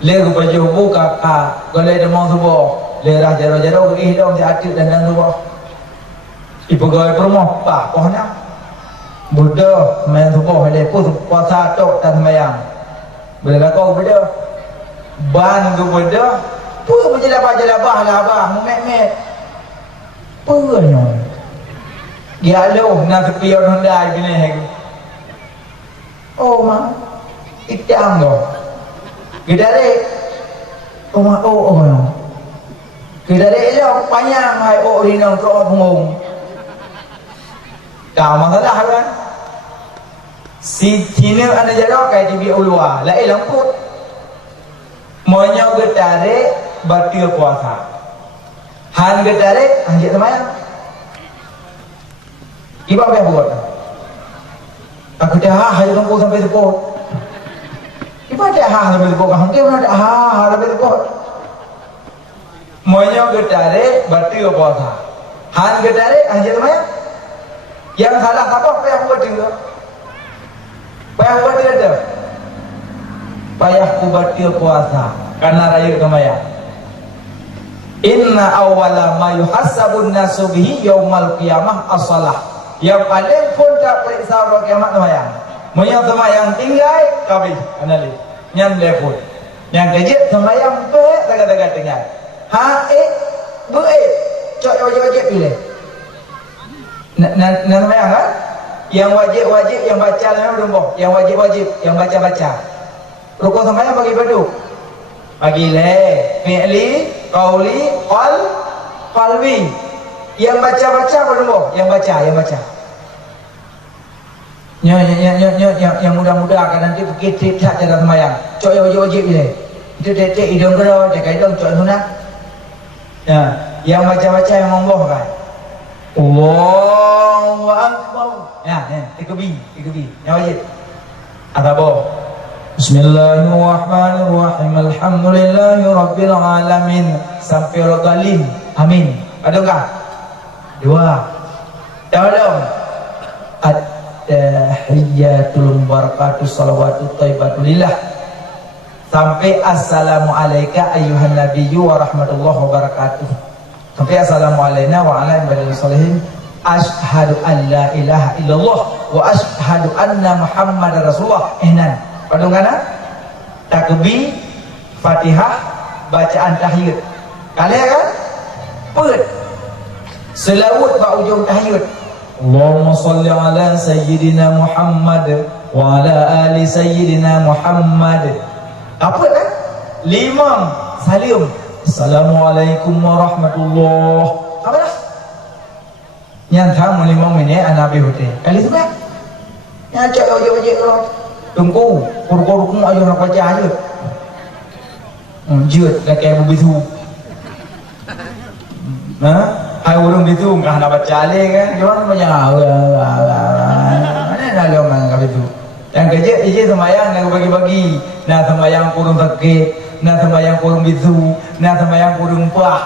Lego baju bu kakak golek demong subuh. Lerah jaro-jaro ke hidung si atik dan dan luar ipegawai permoh pak pohonnya Buddha main subuh lepu puasa tok dan sembahyang bila lakau Buddha ban ke Buddha pun menjelabah-jelabah labah memek-mek penyo dia lu nak sepion Honda gini oh mak itam go gedare oh kita elok panjang hai rinang ke punggung. Dah masalah kan? Si Cina ada jarak kayak di ulua, lah lemput. Monya getare batil puasa. Han getare anjir semayang. Iba apa buat? Aku dah hai lemput sampai sepot. Iba dah sampai sepot. Hampir mana dah sampai sepot. Monya getare batil puasa. Han getare anjir semayang. Yang salah apa payah buat dia? Payah buat dia ada. Payah batil puasa karena raya sembayang. Inna awwala ma yuhassabun nasu bihi yaumal qiyamah as-shalah. Yang paling pun tak periksa hari kiamat sembayang. Monya sembayang tinggal kabeh anali. Nyam lepun. Yang kejit sembayang pe tagad-tagad tinggal. Cok wajib pilih. Nak sembahyang kan? Yang wajib yang baca memang belum. Yang wajib yang baca. Rukun sembahyang bagi beduk. Bagi fi'li, qauli, qalbi. Yang baca belum. Yang baca. Yang mudah-mudah kan nanti begitu tak cara sembahyang. Cok wajib pilih. Itu detek hidung gerau, dekat hidung cok sunat. Ya, yang baca-baca yang memboh kan. Allahu Akbar. Ya, ikubi. Yang wajib. Atabo. Bismillahirrahmanirrahim. Alhamdulillahi rabbil alamin. Sampai rogalin. Amin. Adakah? Dua. Tolong. At-tahiyyatul barakatuh salawatu thayyibatulillah. Sampai assalamualaikum ayyuhan nabiyyu wa rahmatullahi wa barakatuh. Sampai assalamualaikum wa ala ibadillah salihin. Ashhadu an la ilaha illallah wa ashhadu anna muhammadar rasulullah. Enan. Padungana takbir, Fatihah, bacaan tahiyat. Kalian kan? Put. Selawat ba ujung tahiyat. Allahumma salli ala sayyidina Muhammad wa ala ali sayyidina Muhammad. Apa kan? Limam salim. Assalamualaikum warahmatullahi. Apa dah? Yang tamu limam ini Nabi hotel. Kali tu kan? Yang cak wajib kalau tunggu, kur-kur ayo nak baca aja. Jut dah kayak begitu. Hai orang itu enggak nak baca le kan. Jangan banyak mana dah le orang kata itu. Yang kerja ije sembahyang nak bagi-bagi, nak sembahyang kurung sakit, nak sembahyang kurung bisu, nak sembahyang kurung pah.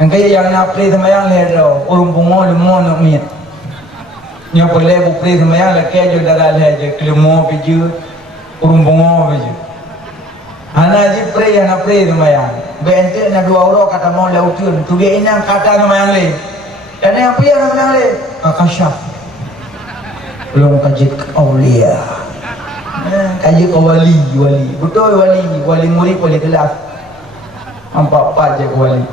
Yang kerja yang nak pray sembahyang le ro, kurung bungo lemo nak miat. Nya boleh bu pray sembahyang le ke jo daral le je kelemo biju, kurung bungo biju. Ana ji pray ana pray sembahyang. Bente na dua orang kata mau lautun, tu dia inang kata sembahyang le. Dan yang pray sembahyang le, akasyaf. Belum kaji ke awliya, kaji ke wali, betul wali murid, wali kelas. Empat je ke wali.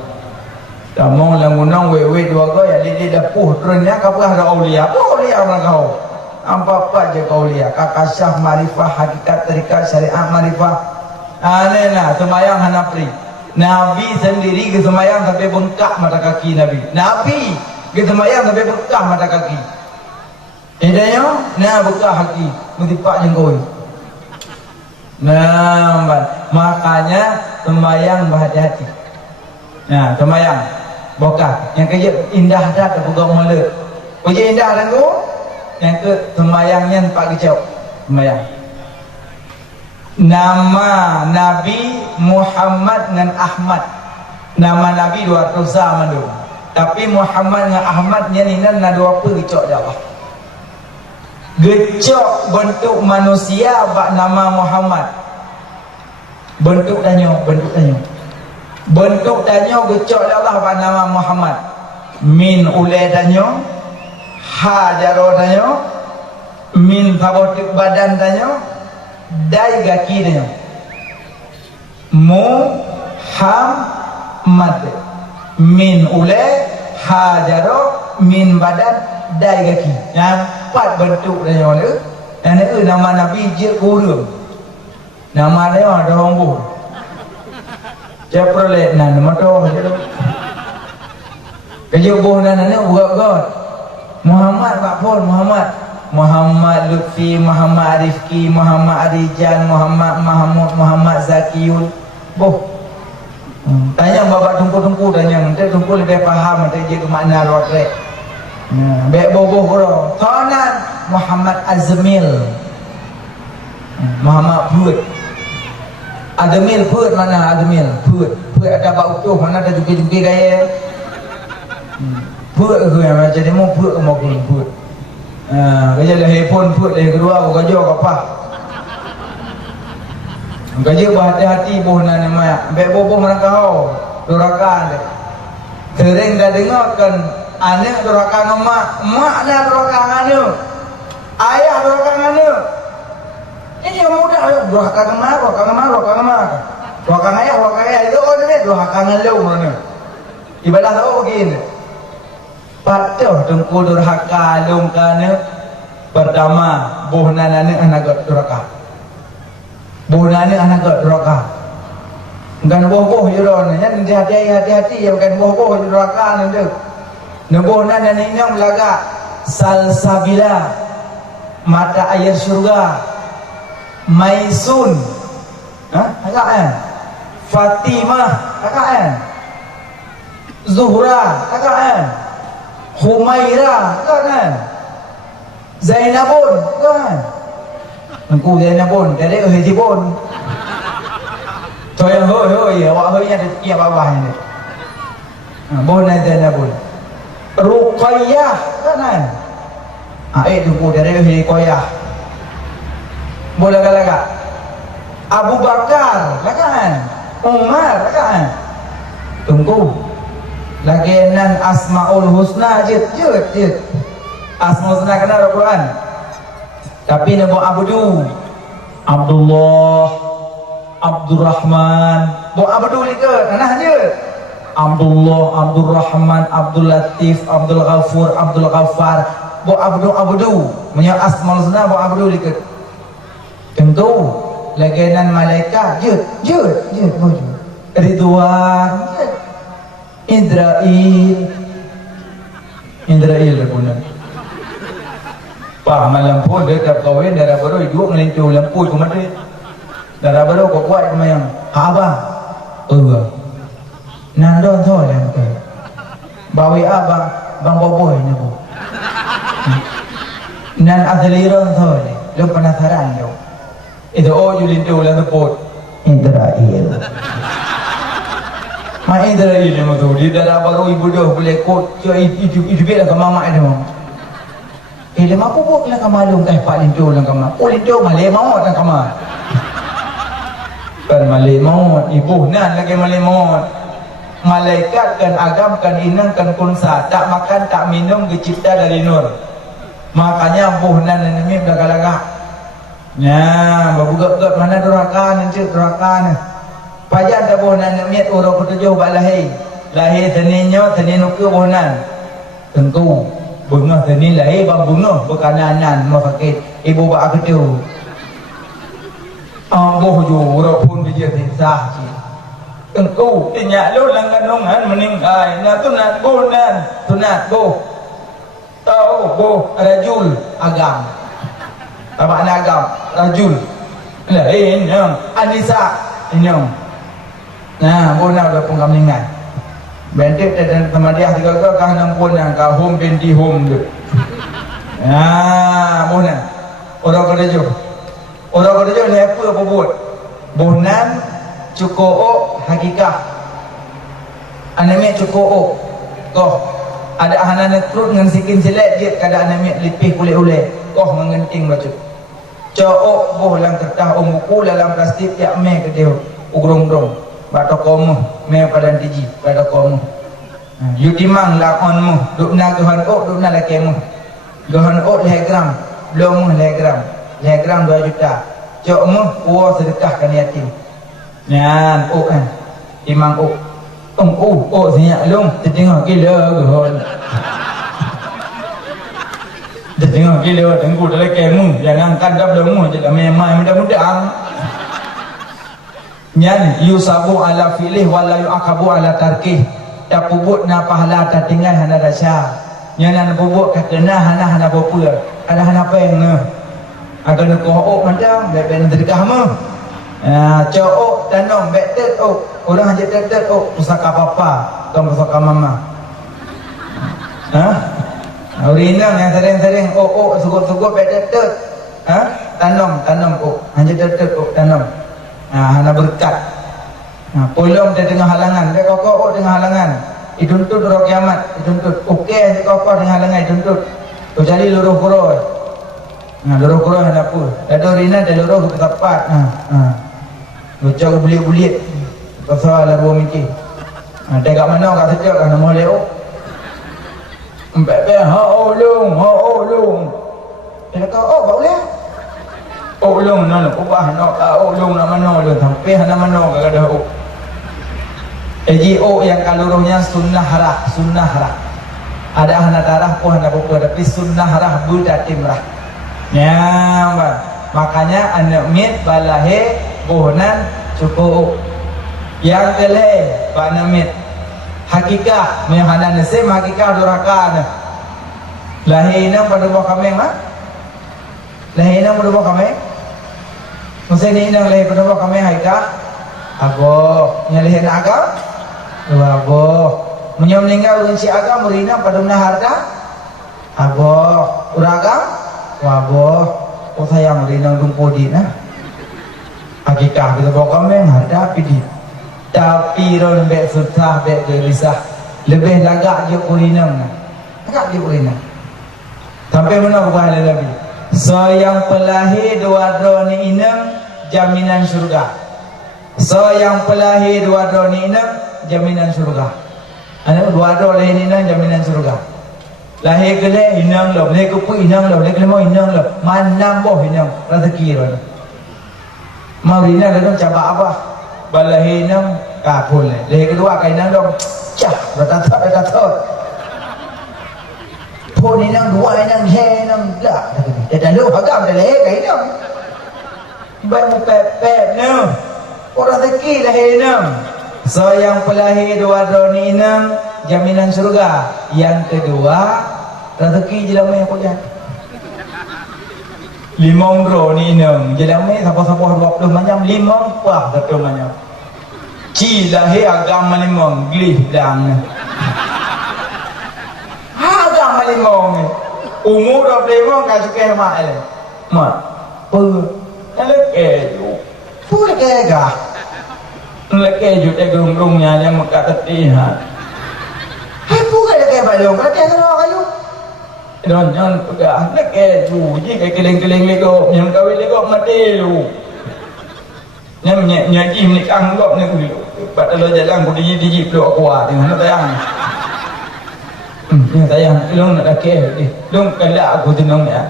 Tamong langunang wewe dua gaya, dia dapuh terusnya kapal ada awliya, apa awliya orang kau? Empat je ke awliya, kakasyaf marifah, hakikat terikat syariat marifah. Anena semayang hanapri. Nabi sendiri ke semayang sampai bengkak mata kaki Nabi. Nabi ke semayang sampai bengkak mata kaki. Hidayah, nah buka haki, mutipak jengkoi. Nah, makanya sembahyang berhati-hati. Nah, sembahyang, buka. Yang kerja indah dah terbuka mulut. Kerja indah dah tu. Yang ke sembahyangnya tak kecau. Sembahyang. Nama Nabi Muhammad dengan Ahmad. Nama Nabi dua sama tu. Tapi Muhammad dengan Ahmad ni nak dua apa kecau dah Allah. Gecok bentuk manusia bak nama Muhammad. Bentuk danyo. Bentuk danyo gecok Allah bak nama Muhammad. Min ule danyo, ha jaro danyo, min tabotik badan danyo, dai gaki danyo. Muhammad. Min ule, ha jaro, min badan, dai gaki. Empat bentuk dia ni. Yang ni nama Nabi je kurung. Nama dia ada hongbu. Chevrolet nan motor je tu. Kerja boh nan ni buat. Muhammad Pak Pol Muhammad Lutfi, Muhammad Arifki, Muhammad Arijan, Muhammad Mahmud, Muhammad Zakiyul. Boh. Tanya bapak tungku tanya, nanti tungku lebih faham nanti je ke makna rotrek. Baik boboh bro. Tonan Muhammad Azmil. Muhammad Put. Azmil Put mana Azmil? Put ada bau utuh mana ada jungkir-jungkir gaya. Put ke yang macam ni mau put mau put. Kerja dah handphone put dari kedua kerja apa? Kerja berhati-hati boh nan nama. Baik boboh mana kau? Durakan. Sering dah dengarkan anak durakan mak nak durakan anak, ayah durakan anak. Ini yang mudah durakan mak durakan ayah itu orang ni durakan lu mana? Ibadah tahu begini. Patuh tunggu durhaka lum kana pertama bohna anak durakan. Bohna anak durakan. Bukan boh-boh je ron, hati-hati ya bukan boh-boh je durakan tu. Nebohna dan inang belaga salsabila mata air surga Maisun agak kan Fatimah agak kan Zuhra, kan? Humaira, kan? Zainabun, kan? Engkau Zainabun, dari Hezibun. Thôi hoi, awak hoinya di bawah ini. Bon Zainabun. Ruqayyah, kan? Tunggu dari Ruqayyah. Boleh kata Abu Bakar, kan? Umar, kan? Tunggu. Lagi nan Asmaul Husna jid. Asmaul Husna kena Al-Quran. Tapi nama Abdu, Abdullah, Abdurrahman. Bo Abdu ni ke? Tanah je. Abdullah, Abdurrahman, Abdul Latif, Abdul Ghafur, Abdul Ghaffar. Bo Abdu. Punya Asmaul Husna bo Abdu ni ke? Tentu. Lagi nan malaikat jid. Ridwan, Indrail pun. Pak malam pun dekat kawin darah baru hidup melincu lampu ke mana? Darah baru kau kuat ke mana? Abang, nandon tu yang tu. Bawi abang, bang boboy ni bu. Nan adaliran tu ni, lu penasaran lu. Itu julincu lampu. Indrail. Indrail ni tu. Di darah baru ibu dah boleh kot. Itu bela ke mama dia. Lima pupuk lah kamalung kah pak lintu lang kamar. Lintu malay maut lang kamar. Kan malay maut, ibu nan lagi malay maut. Malaikat kan agam kan inang kan kunsa, tak makan tak minum dicipta dari nur. Makanya buh nan ini belagak-lagak. Nah, babugak-gak mana duraka nanti duraka ni. Pajan dah buh nan miat urang ketujuh balahai. Lahir teninyo teninuku buh nan. Tentu bunga tani lahir bang bunga berkananan mafakit ibu bak ketu. Boh ju urang pun dia sah. Engkau tinyak lu langganungan meningkai na tunat boh tahu boh rajul agam apa agam rajul lain yang anisa inyong nah boh na udah pengkamlingan bentik dan temadiah tiga ke kahanam pun yang kahum binti hum tu boh na orang kerja lepa apa buat boh nan cukup hakikah anamik cukup koh ada ahanan terus dengan sikin selek je kada anamik lipih kulit ulek koh mengenting baca cok boh lang kertas buku dalam plastik yak me ke dia ugrong-grong batok komuh me padan tiji batok komuh yutimang lakonmu dukna gohan dukna lakemu gohan legram belum legram 2 juta cok mu puas sedekah kan yatim nyan kan imang siap long tertengah gila gehon tertengah gila tengku dalam kemu jangan kandap damu je memang mudah-mudahan nyan yusabu ala filih wala yuakabu ala tarkih tak pubut na pahala tak tinggal hana dasar nyan na pubut kena hana bopur ada hana peng ne agar nak koh macam ben sedekah mah cok tanong betet orang hanya tetet pusaka papa atau pusaka mama urinang yang sering-sering sugut-sugut betet tanong hanya tetet tanong hana berkat polom dia tengah halangan dia kok tengah halangan dituntut roh kiamat dituntut okey kok tengah halangan dituntut jadi luruh kuroi luruh kuroi ada apa ada urina ada luruh tepat Ucap bulit-bulit pasal ada dua mikir ada kat mana kat setiap kan nama leo empek haulung dia kata tak boleh ulung nak ubah nak ulung nak mana ulung sampai nak mana kada EGO yang kaluruhnya sunnah harah ada hana darah pun hana apa tapi sunnah harah budatim rah ya makanya anak mit balahe bohnan cukup yang kelih panamit hakikah mehana nase hakikah duraka lahina pada buah kami lahina pada buah kami mesti ni nang lahir pada buah kami hakikah abo nyalihin agam abo Menyam meninggal dengan si agam merina pada mana harta? Aboh, uragam? Waboh, oh sayang merina dumpo di nah. Akikah kita bawa kambing harta pidi. Tapi ron bek susah bek gelisah. Lebih lagak je urinang. Lagak je urinang. Sampai mana bukan Nabi? So yang pelahir dua drone inang jaminan surga. So yang pelahir dua drone inang jaminan surga. Anak dua drone inang jaminan surga. Lahir kelak inang lah, lahir kepu inang lah, lahir kelemau inang lah. Mana boh inang rezeki ron. Mau inang dah cabak apa? Balahir inang kapul. Lahir kedua kai inang dong. Cah, bertatot. Pun inang dua inang he inang dah. Dah lu agam dah lahir kai inang. Baik mu pep no. Orang rezeki lahir inang. So yang pelahir dua drone inang jaminan surga. Yang kedua rezeki jelamai aku lihat. Limong drone inang jelamai siapa-siapa 20 macam limong puah satu macam. Ci lahir agama limong glih dang. Agama limong umur 25 kan suka mak le. Mak. Lelaki. Pura kega. Lelaki juga gerung-gerungnya yang mekat tetihan. Pura lelaki balong, lelaki kalau kayu. Don jangan pegah lelaki tu, jika keling-keling lego, yang kawin lego mati lu. Yang nyaji menikah lego ni dulu. Pada lo jalan ku diji peluk kuat dengan tayang. Ni tayang, lu nak lelaki, lu kelak aku tenung ya.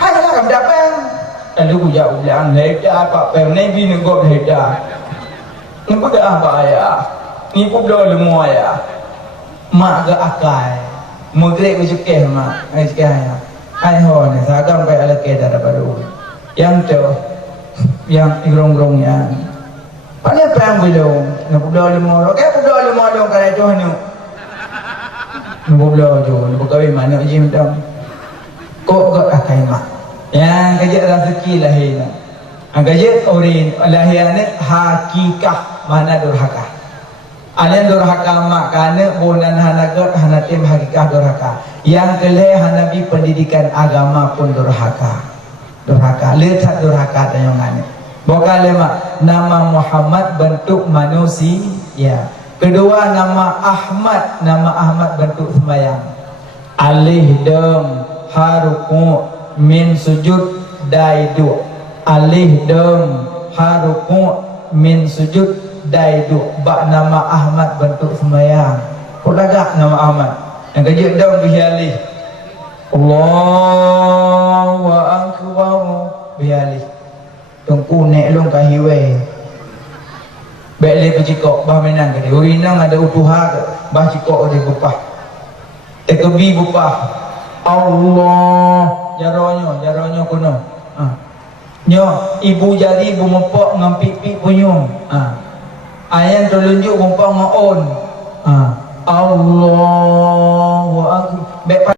Hai lah kam dapat. Lalu ku jauh bilang heda apa pem ni bini gop heda. Ni pada apa ya? Ni pun dah lemua ya. Mak ke akai. Mugrek ku cekeh mak. Ai cekeh ya. Ai ho ni sagam kai ala ke dah baru. Yang tu yang irong-irongnya. Paling pem belum. Ni pun dah lemua. Okey pun dah lemua dong kai tu ni. Ni pun dah tu. Ni berkahwin mana jim dong. Kok ke akai mak. Yang kerja rezeki lahirnya. Yang kerja urin lahirnya hakikah mana durhaka. Alian durhaka mak kana bonan hanagat hanatim hakikah durhaka. Yang kelih hanabi pendidikan agama pun durhaka. Durhaka letak durhaka tayongannya. Bukan mak nama Muhammad bentuk manusia. Kedua nama Ahmad bentuk sembahyang. Alih dem haruku min sujud daidu alih dem haruku min sujud daidu bak nama Ahmad bentuk sembahyang. Kodagak nama Ahmad yang kerja dem bihalih Allahu akbar bihalih tungku nek long ka highway bele pecikok bah menang ke urinang ada utuha bah cikok de bupah tekebi bupah Allah jaronyo kuno. Nyo ibu jari ibu mempok ngampipi punyo. Ayan terlunjuk mempok ngaon. Allahu akbar. Bek